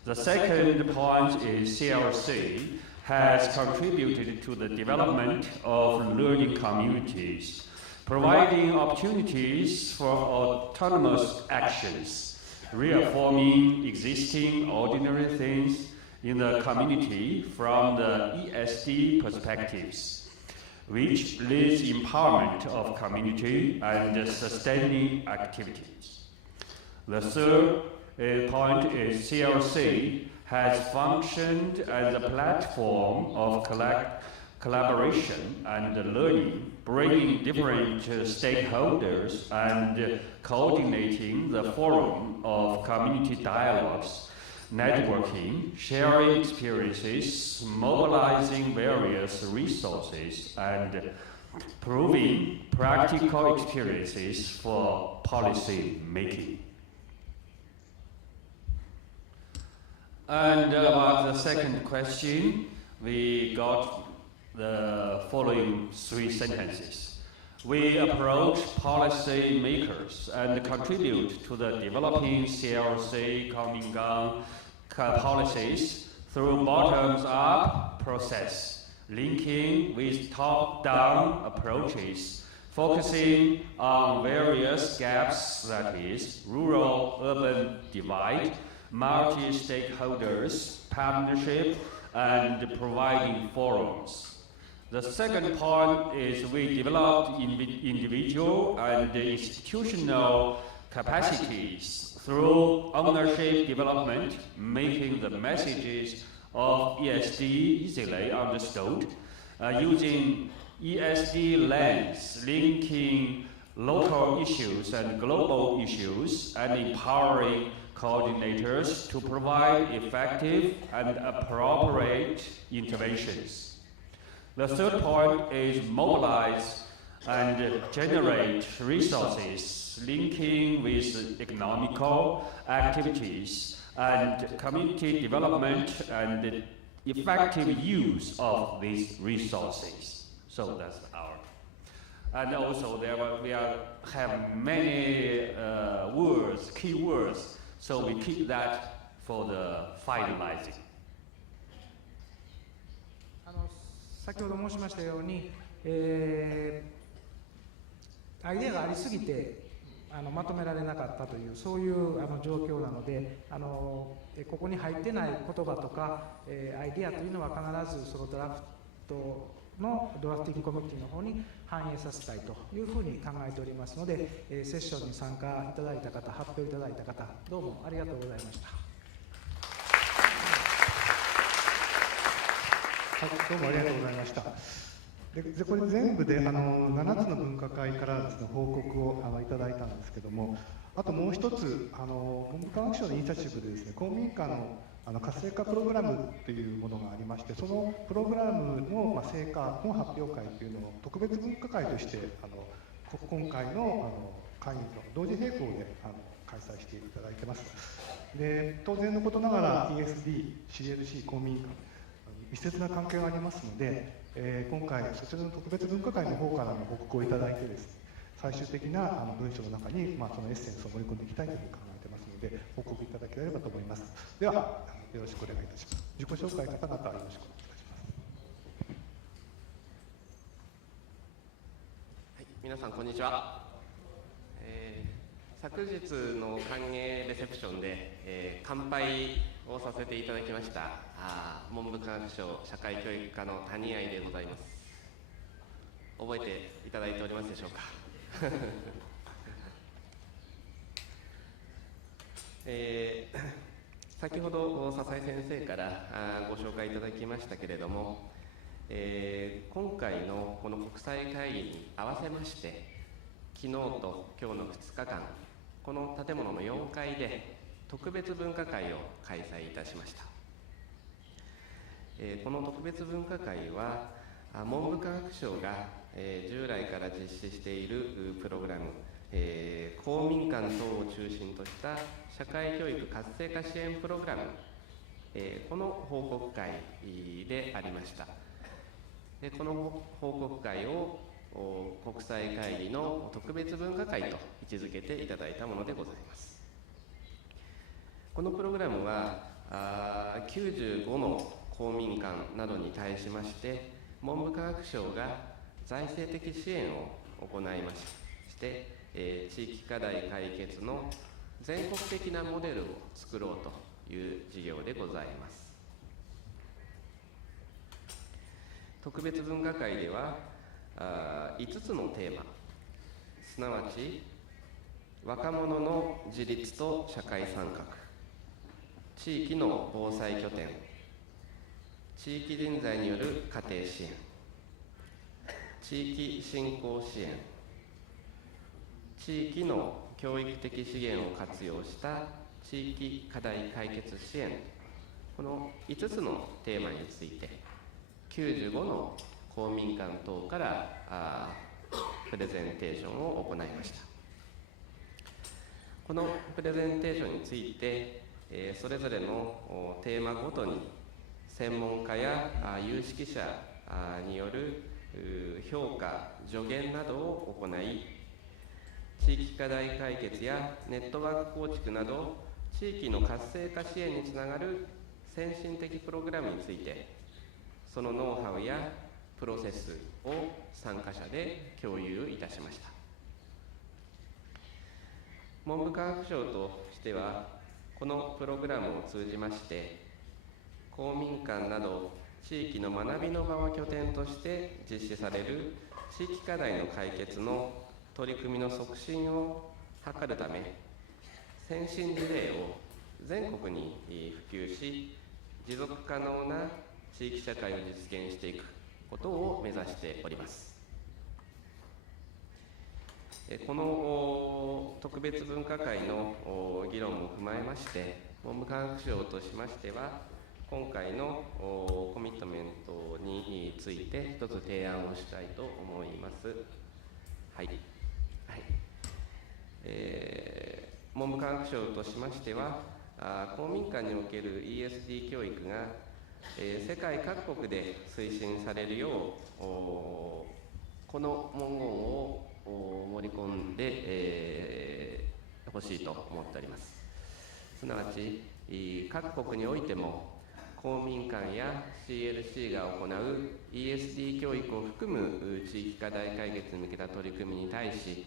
The second point is CLC has contributed to the development of learning communities, providing opportunities for autonomous actions, reforming existing ordinary things in the community from the ESD perspectives, which leads empowerment of community and sustaining activities. The third point is CLC has functioned as a platform of collaboration and learning, bringing different stakeholders and coordinating the forum of community dialogues, networking, sharing experiences, mobilizing various resources, and proving practical experiences for policy making. And about the second question, we got the following 3 sentences. We approach policy makers and contribute to the developing CLC Kominkan policies through bottoms-up process, linking with top-down approaches, focusing on various gaps, that is, rural-urban divide, multi-stakeholders, partnership, and providing forums. The second point is we developed individual and institutional capacities through ownership development, making the messages of ESD easily understood, using ESD lens, linking local issues and global issues, and empowering coordinators to provide effective and appropriate interventions. The third point is mobilize and generate resources linking with economical activities and community development and effective use of these resources. So that's our. And also we have many words, key words, so we keep that for the finalizing. 先ほど申しましたように、アイデアがありすぎてまとめられなかったというそういう状況なのでここに入ってない言葉とか、アイデアというのは必ずそのドラフティングコミュニティの方に反映させたいというふうに考えておりますので、セッションに参加いただいた方、発表いただいた方、どうもありがとうございました。どうもありがとうございました。でこれ全部で7つの分科会からですね、報告をいただいたんですけども、あともう一つ文部科学省のイニシアチブでですね、公民館の活性化プログラムというものがありまして、そのプログラムの成果の発表会というのを特別分科会として今回の会議と同時並行で開催していただいてます。で当然のことながら ESD、CLC、公民館密接な関係がありますので、今回そちらの特別分科会の方からの報告をいただいてですね、最終的な文章の中に、そのエッセンスを盛り込んでいきたいというふうに考えてますので、報告いただければと思います。ではよろしくお願いいたします。自己紹介方々よろしくお願いいたします。はい、皆さんこんにちは。昨日の歓迎レセプションで、乾杯をさせていただきました文部科学省社会教育課の谷愛でございます。覚えていただいておりますでしょうか。先ほど笹井先生からご紹介いただきましたけれども、今回のこの国際会議に合わせまして昨日と今日の2日間この建物の4階で特別分科会を開催いたしました。この特別分科会は文部科学省が従来から実施しているプログラム、公民館等を中心とした社会教育活性化支援プログラム、この報告会でありました。でこの報告会を国際会議の特別分科会と位置づけていただいたものでございます。このプログラムは95の公民館などに対しまして文部科学省が財政的支援を行いまして、地域課題解決の全国的なモデルを作ろうという事業でございます。特別分科会では5つのテーマ、すなわち若者の自立と社会参画、地域の防災拠点、地域人材による家庭支援、地域振興支援、地域の教育的資源を活用した地域課題解決支援、この5つのテーマについて95の公民館等からプレゼンテーションを行いました。このプレゼンテーションについてそれぞれのテーマごとに専門家や有識者による評価、助言などを行い、地域課題解決やネットワーク構築など地域の活性化支援につながる先進的プログラムについてそのノウハウやプロセスを参加者で共有いたしました。文部科学省としてはこのプログラムを通じまして公民館など地域の学びの場を拠点として実施される地域課題の解決の取り組みの促進を図るため先進事例を全国に普及し持続可能な地域社会を実現していくことを目指しております。この特別分科会の議論も踏まえまして、文部科学省としましては、今回のコミットメントについて一つ提案をしたいと思います。はい。文部科学省としましては、公民館における ESD 教育が、世界各国で推進されるよう、この文言を盛り込んでほしいと思っております。すなわち、各国においても公民館や CLC が行う ESD 教育を含む地域課題解決に向けた取り組みに対し、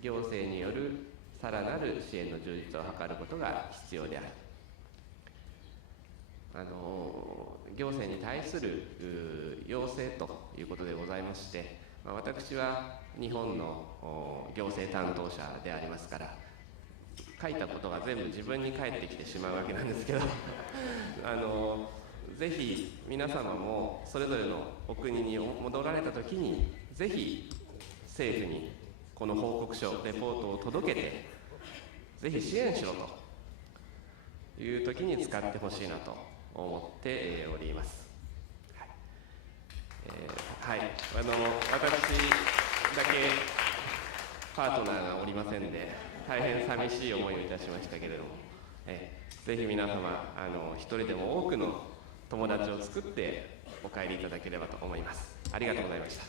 行政によるさらなる支援の充実を図ることが必要である。行政に対する要請ということでございまして、私は日本の行政担当者でありますから、書いたことが全部自分に返ってきてしまうわけなんですけどぜひ皆様もそれぞれのお国に戻られたときに、ぜひ政府にこの報告書、レポートを届けて、ぜひ支援しろというときに使ってほしいなと思っております。はい、私だけパートナーがおりませんで、大変寂しい思いをいたしましたけれども、ぜひ皆様一人でも多くの友達を作ってお帰りいただければと思います。ありがとうございました。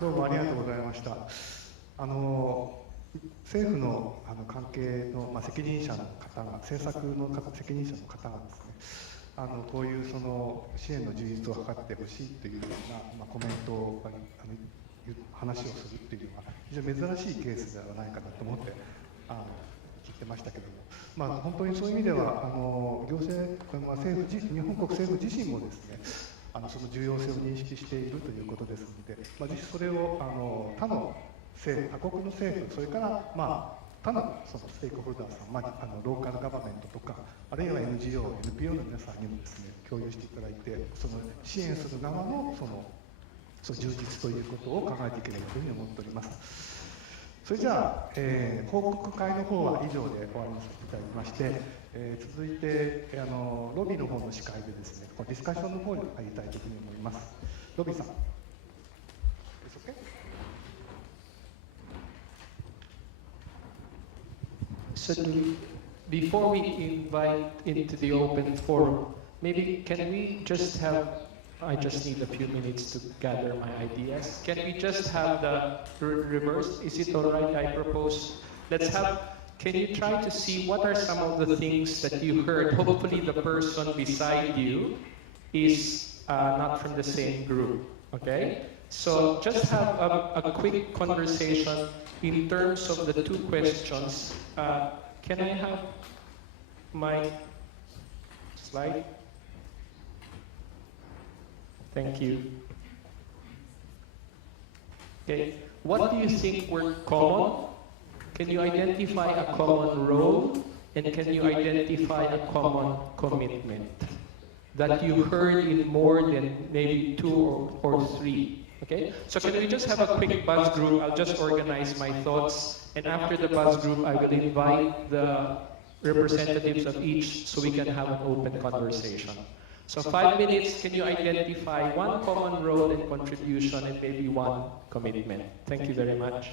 どうもありがとうございました。政府の関係の、責任者の方が、政策の責任者の方がですね、こういうその支援の充実を図ってほしいというような、コメントを話をするというのは非常に珍しいケースではないかなと思って聞いてましたけども、本当にそういう意味では行政、政府日本国政府自身もですね、その重要性を認識しているということですので、ぜひそれを他国の政府、それから他のそのステークホルダーさん、ローカルガバメントとか、あるいは NGO、NPO の皆さんにもですね、共有していただいて、その支援する側のその充実ということを考えていければというふうに思っております。それじゃあ、報告会の方は以上で終わりさせていただきまして、続いてロビーの方の司会でですね、ディスカッションの方に入りたいというふうに思います。ロビーさん。So before we invite into the open forum, maybe can we just have, I just need a few minutes to gather my ideas. Can we just have the reverse? Is it all right? I propose, can you try to see what are some of the things that you heard? Hopefully the person beside you is not from the same group, okay? So just have a quick conversation in terms of the two questions. Can I have my slide? Thank you. Okay, what do you think were common? Can you identify a common role? And can you identify a common commitment that you heard in more than maybe two or three? Okay, so can we just have a quick buzz group? I'll just organize my thoughts, and after the buzz group, I will invite the representatives of each so we can have an open conversation. So 5 minutes, can you identify one common role and contribution and maybe one commitment? Thank you very much.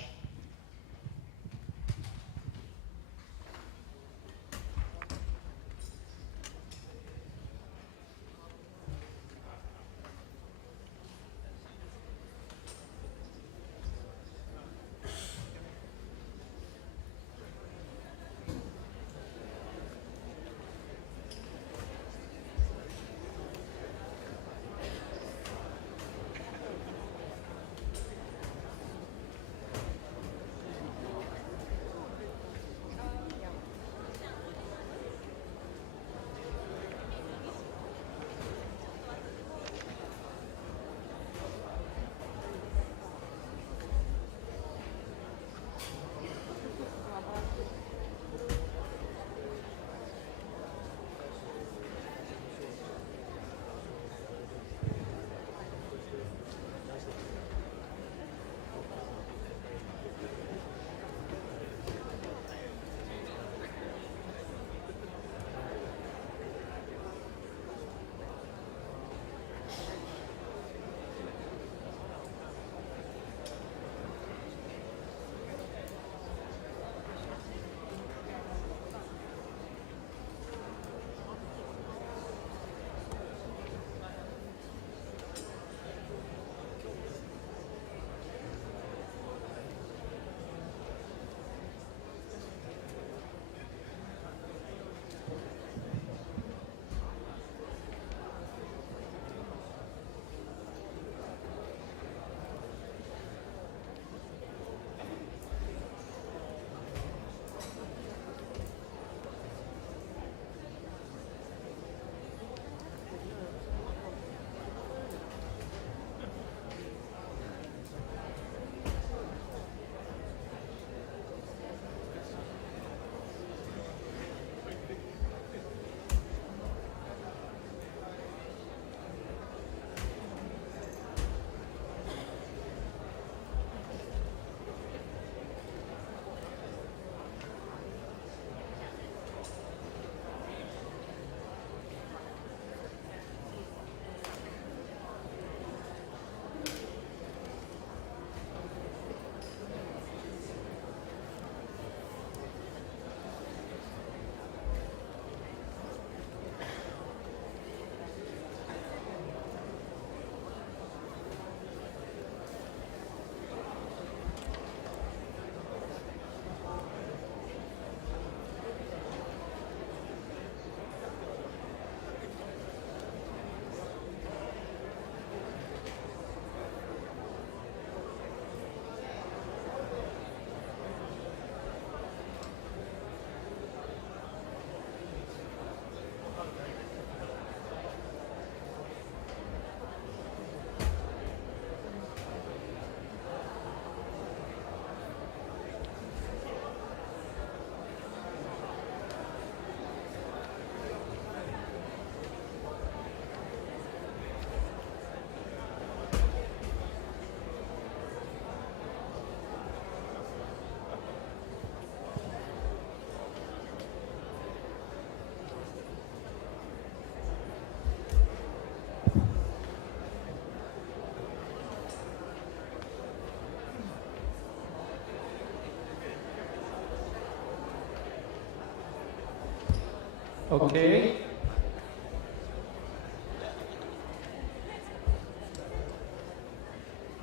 Okay.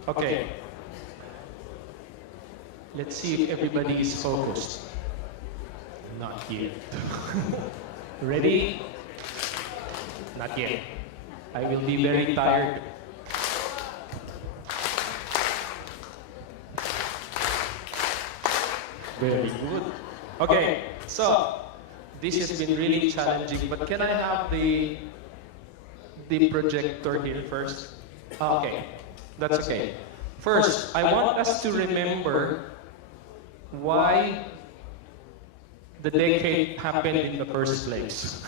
Okay. Let's see if everybody is focused. Not yet. Ready? Not yet. I will be very tired. Very good. Okay, so this has been really challenging, but can I have the projector here first? Okay, that's okay. First, I want us to remember why the decade happened in the first place.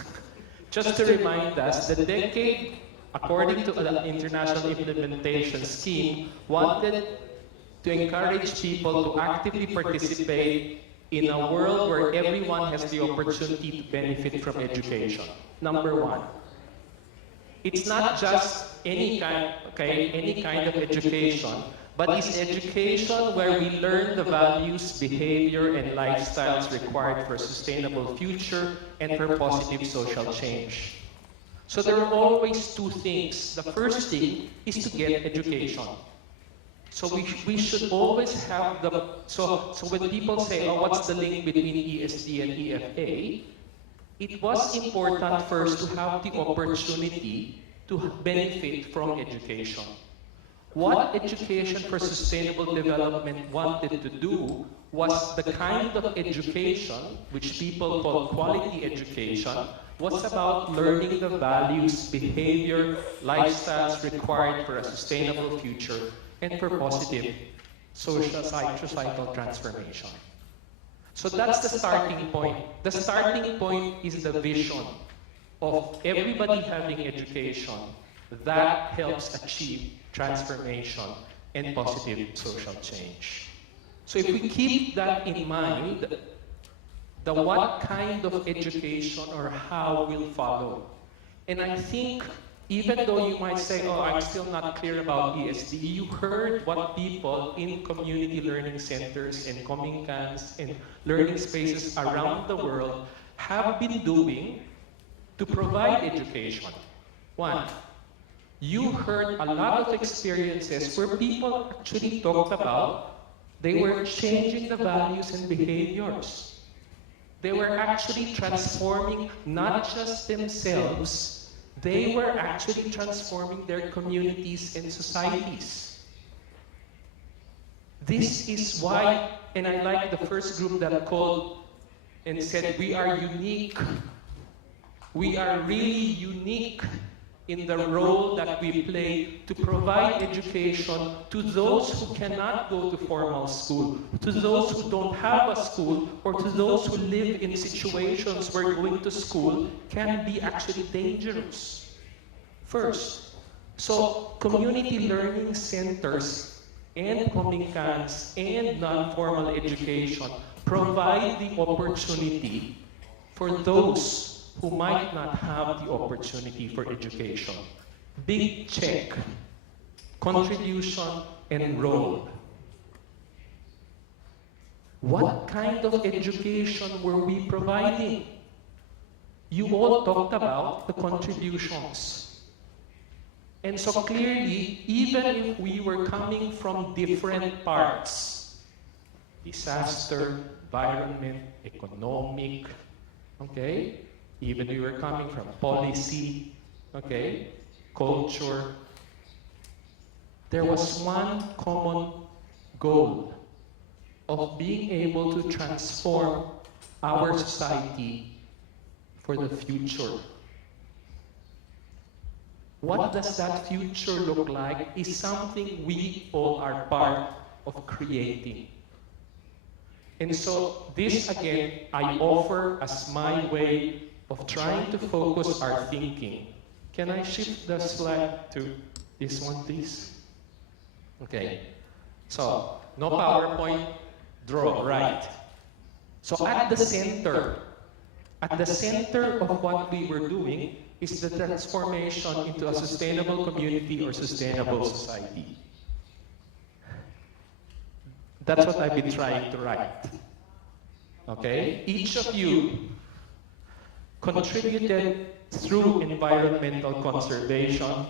Just to remind us, the decade, according to the International Implementation Scheme, wanted to encourage people to actively participate in a world where everyone has the opportunity to benefit from education. Number one. It's not just any kind of education, but it's education where we learn the values, behavior, and lifestyles required for a sustainable future and for positive social change. So there are always two things. The first thing is to get education. So we should always have so when people say, oh, what's the link between ESD and EFA? It was important first to have the opportunity to benefit from education. What Education for Sustainable Development wanted to do was the kind of education, which people call quality education, was about learning the values, behavior, lifestyles required for a sustainable future and for positive societal transformation. So that's the starting point. The starting point is the vision of everybody having education that helps achieve transformation and positive social change. So if we keep that in mind, the what kind of education or how will follow. And I think even though you might say, oh, I'm still not clear about ESD, you heard what people in community learning centers and Kominkans and learning spaces around the world have been doing to provide education. One, you heard a lot of experiences where people actually talked about they were changing the values and behaviors. They were actually transforming not just themselves, they were actually transforming their communities and societies. This is why, and I like the first group that called and said, we are unique. We are really unique in the role that we play to provide education to those who cannot go to formal school, to those who don't have a school, or to those who live in situations where going to school can be actually dangerous. First, so community learning centers and Kominkans and non-formal education provide the opportunity for those who might not have the opportunity for education. Big check, contribution, and role. What kind of education were we providing? You all talked about the contributions. And so clearly, even if we were coming from different parts, disaster, environment, economic, okay? Even we were coming from policy, okay, culture. There was one common goal of being able to transform our society for the future. What does that future look like is something we all are part of creating. And so this again, I offer as my way of trying to focus our thinking. Can I shift the slide to this one, please? Okay. So, no PowerPoint, draw, right. So at the center of what we were doing is the transformation into a sustainable community or sustainable society. That's what I've been trying to write. Okay? Each of you contributed through environmental conservation,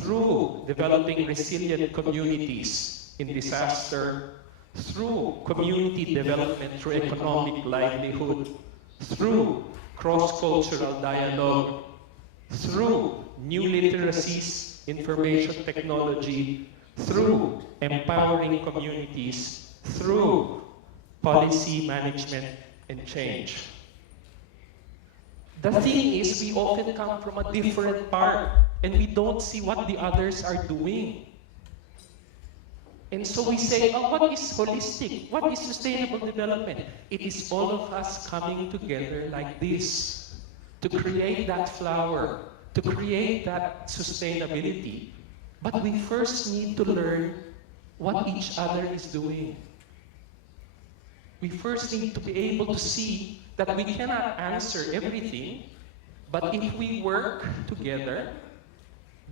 through developing resilient communities in disaster, through community development, through economic livelihood, through cross-cultural dialogue, through new literacies, information technology, through empowering communities, through policy management and change. The thing is, we often come from a different part and we don't see what the others are doing. And so we say, oh, what is holistic? What is sustainable development? It is all of us coming together like this to create that flower, to create that sustainability. But we first need to learn what each other is doing. We first need to be able to see that we cannot answer everything, but if we work together,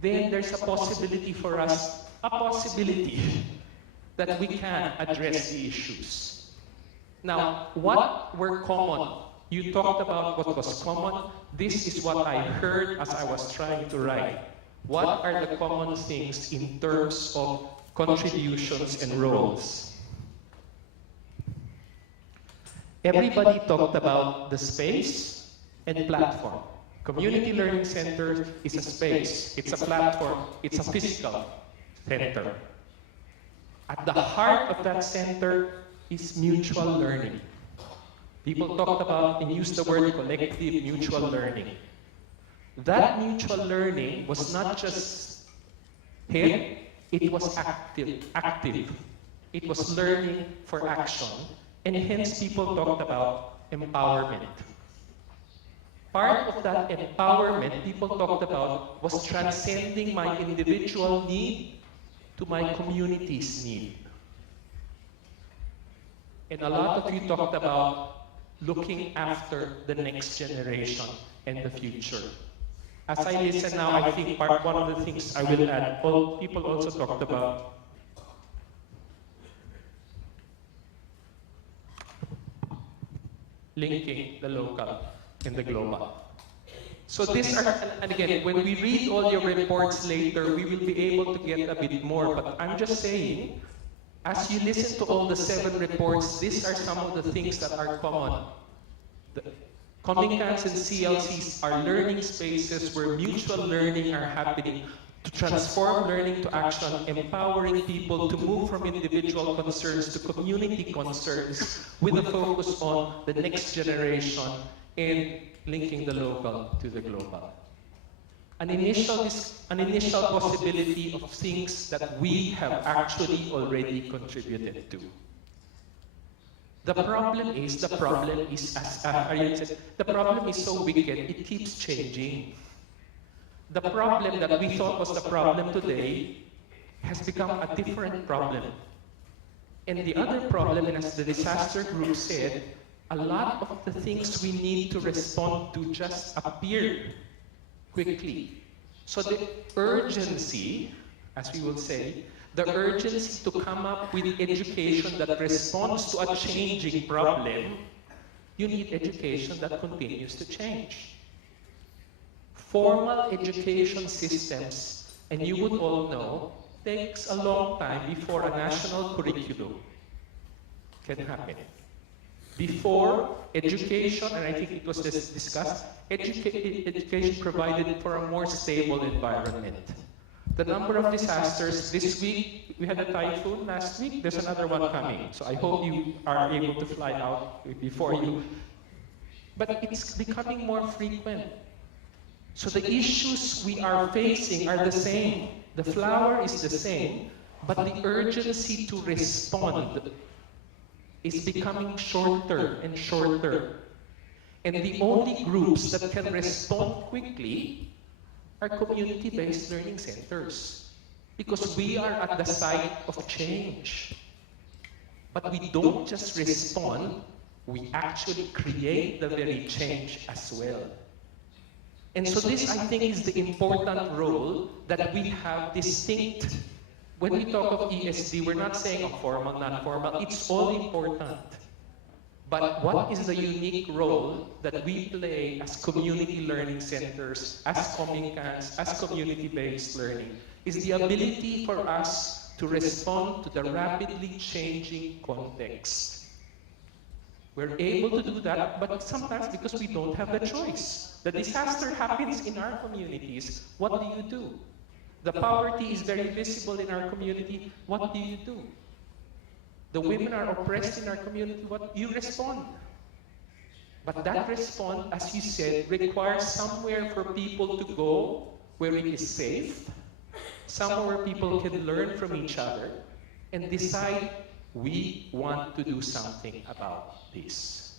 then there's a possibility for us, that we can address the issues. Now, what were common? You talked about what was common. This is what I heard as I was trying to write. What are the common things in terms of contributions and roles? Everybody talked about the space and platform. Community Learning Center is a space, it's a platform, it's a physical center. At the heart of that center is mutual learning. People talked about and used the word collective mutual learning. That mutual learning was not just here, it was active. It was learning for action, and hence people talked about empowerment. Part of that empowerment people talked about was transcending my individual need to my community's need. And a lot of you talked about looking after the next generation and the future. As I listen now, I think one of the things I will add, people also talked about linking the local and the global. So these are, and again, when we read all your reports later, we will be able to get a bit more, but I'm just saying, as you listen to all the 7 reports, these are some of the things that are common. The Kominkans and CLCs are learning spaces where mutual learning are happening to transform learning to action, empowering people to move from individual concerns to community concerns with a focus on the next generation and linking the local to the global. An initial possibility of things that we have actually already contributed to. The problem is so wicked, it keeps changing. The problem that we thought was the problem today has become a different problem. And the other problem, and as the disaster group said, a lot of the things we need to respond to just appear quickly. So the urgency, as we will say, the urgency to come up with education that responds to a changing problem, you need education that continues to change. Formal education systems, and you would all know, takes a long time before a national curriculum can happen. Before education, and I think it was discussed, education provided for a more stable environment. The number of disasters, this week, we had a typhoon last week, there's another one coming. So I hope you are able to fly out before you. But it's becoming more frequent. So the issues we are facing are the same. The flower is the same, but the urgency to respond is becoming shorter and shorter. And the only groups that can respond quickly are community-based learning centers, because we are at the site of change. But we don't just respond, we actually create the very change as well. And so this, I think, is the important role that we have distinct. When we talk of ESD, we're not saying formal, non-formal, it's all important. But what is the unique role that we play as community learning centers, as Kominkans, as community-based learning, is the ability for us to respond to the rapidly changing context. We're able to do that, but sometimes because we don't have the choice. The disaster happens in our communities. What do you do? The poverty is very visible in our community. What do you do? The women are oppressed in our community. What you respond? But that response, as you said, requires somewhere for people to go where it is safe, somewhere where people can learn from each other, and decide we want to do something about this.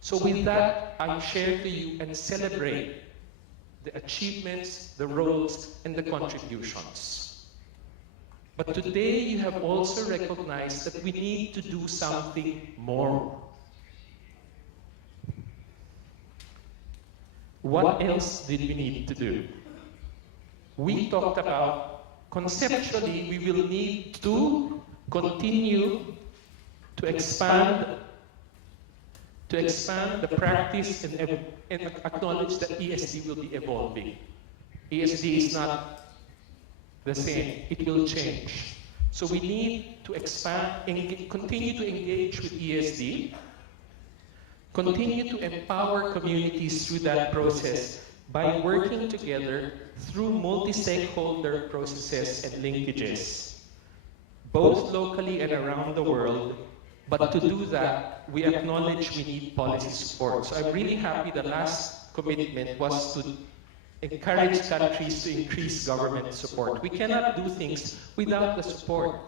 So with that, I share to you and celebrate the achievements, the roles, and the contributions. But today you have also recognized that we need to do something more. What else did we need to do? We talked about, conceptually, we will need to continue to expand the practice and acknowledge that ESD will be evolving. ESD is not the same, it will change. So we need to expand, continue to engage with ESD, continue to empower communities through that process by working together through multi-stakeholder processes and linkages, both locally and around the world. But to do that, we acknowledge we need policy support. So I'm really happy the last commitment was to encourage countries to increase government support. We cannot do things without the support.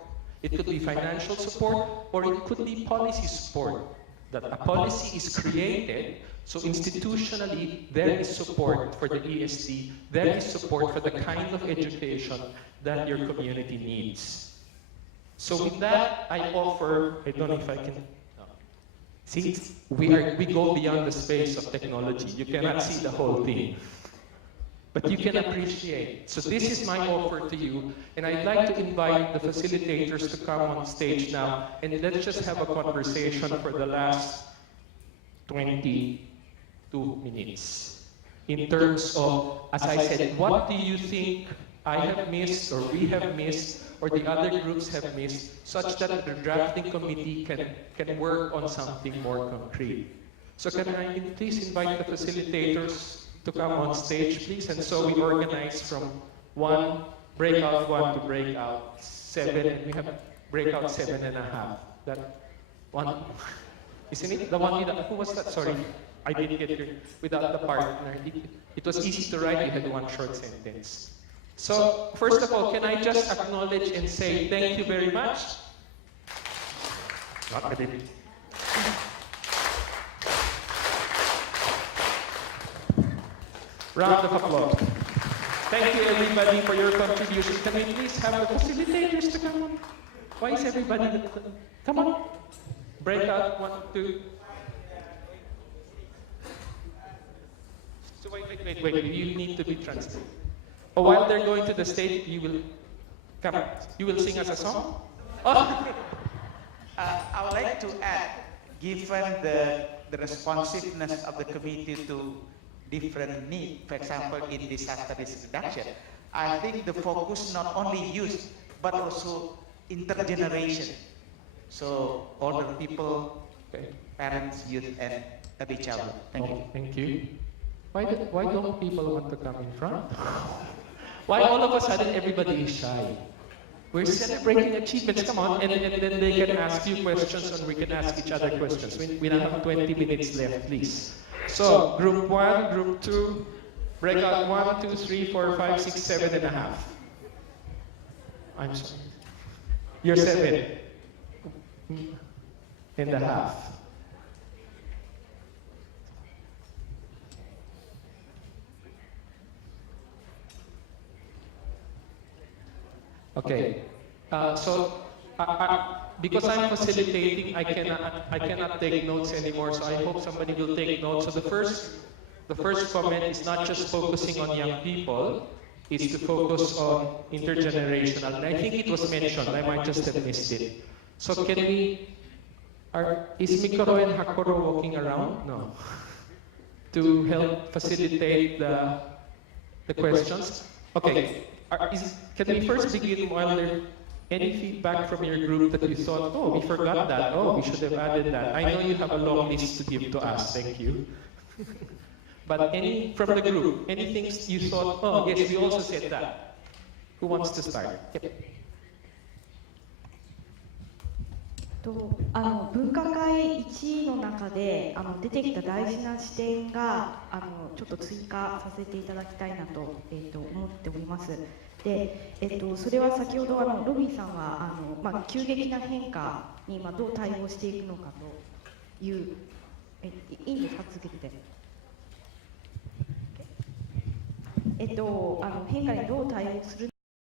It could be financial support, or it could be policy support. That a policy is created, so institutionally there is support for the ESD, there is support for the kind of education that your community needs. So with that, I offer, I don't know if I can, see, we go beyond the space of technology. You cannot see the whole thing, but you can appreciate. So this is my offer to you, and I'd like to invite the facilitators to come on stage now, and let's just have a conversation for the last 22 minutes. In terms of, as I said, what do you think I have missed, or we have missed, or the other groups have missed, such that the drafting committee can work on something more concrete. So can I please invite the facilitators to come on stage, please? And so we organize from breakout 1 to breakout 7, and we have breakout 7.5. That one, isn't it? The one without, who was that? Sorry, I didn't get your, without the partner. It was easy to write, you had one short sentence. So, first of all, can I just acknowledge and say thank you very much? Round of applause. Thank you, everybody, for your contribution. Can we please have the facilitators to come on? Why is everybody... Come on. Breakout 1, 2. So wait. You need to be translated. Oh, while they're going to the stage, you will come. You will sing us a song? Oh. I would like to add, given the responsiveness of the committee to different needs, for example, in disaster risk reduction, I think the focus not only youth, but also intergeneration. So older people, parents, youth, and every child. Thank you. Thank you. Why don't people want to come in front? Why all of a sudden everybody is shy? We're celebrating achievements, come on, and then they can ask you questions and we can ask each other questions. We now have 20 minutes left, please. So, group 1, group 2, breakout 1, 2, 3, 4, 5, 6, 7.5. I'm sorry. You're 7.5. Okay, because I'm facilitating, I cannot take notes anymore. So I hope somebody will take notes. So the first comment is not just focusing on young people; it's to focus on intergenerational. And I think it was mentioned. I might just have missed it. So can we? Is Mikoro and Hakoro walking around? No. To help facilitate the questions? Okay. Can we first begin while there any feedback from your group that you thought, oh, we forgot that, oh, we should have added that. I know you have a long list to give to us, thank you. But any from the group, any things you thought, oh, yes, we also said that. Who wants to start? Yep. 分科会1の中で出てきた大事な視点がちょっと追加させていただきたいなと、思っております。でそれは先ほどロビーさんは急激な変化にどう対応していくのかという、いいんですか、続けて。変化にどう対応する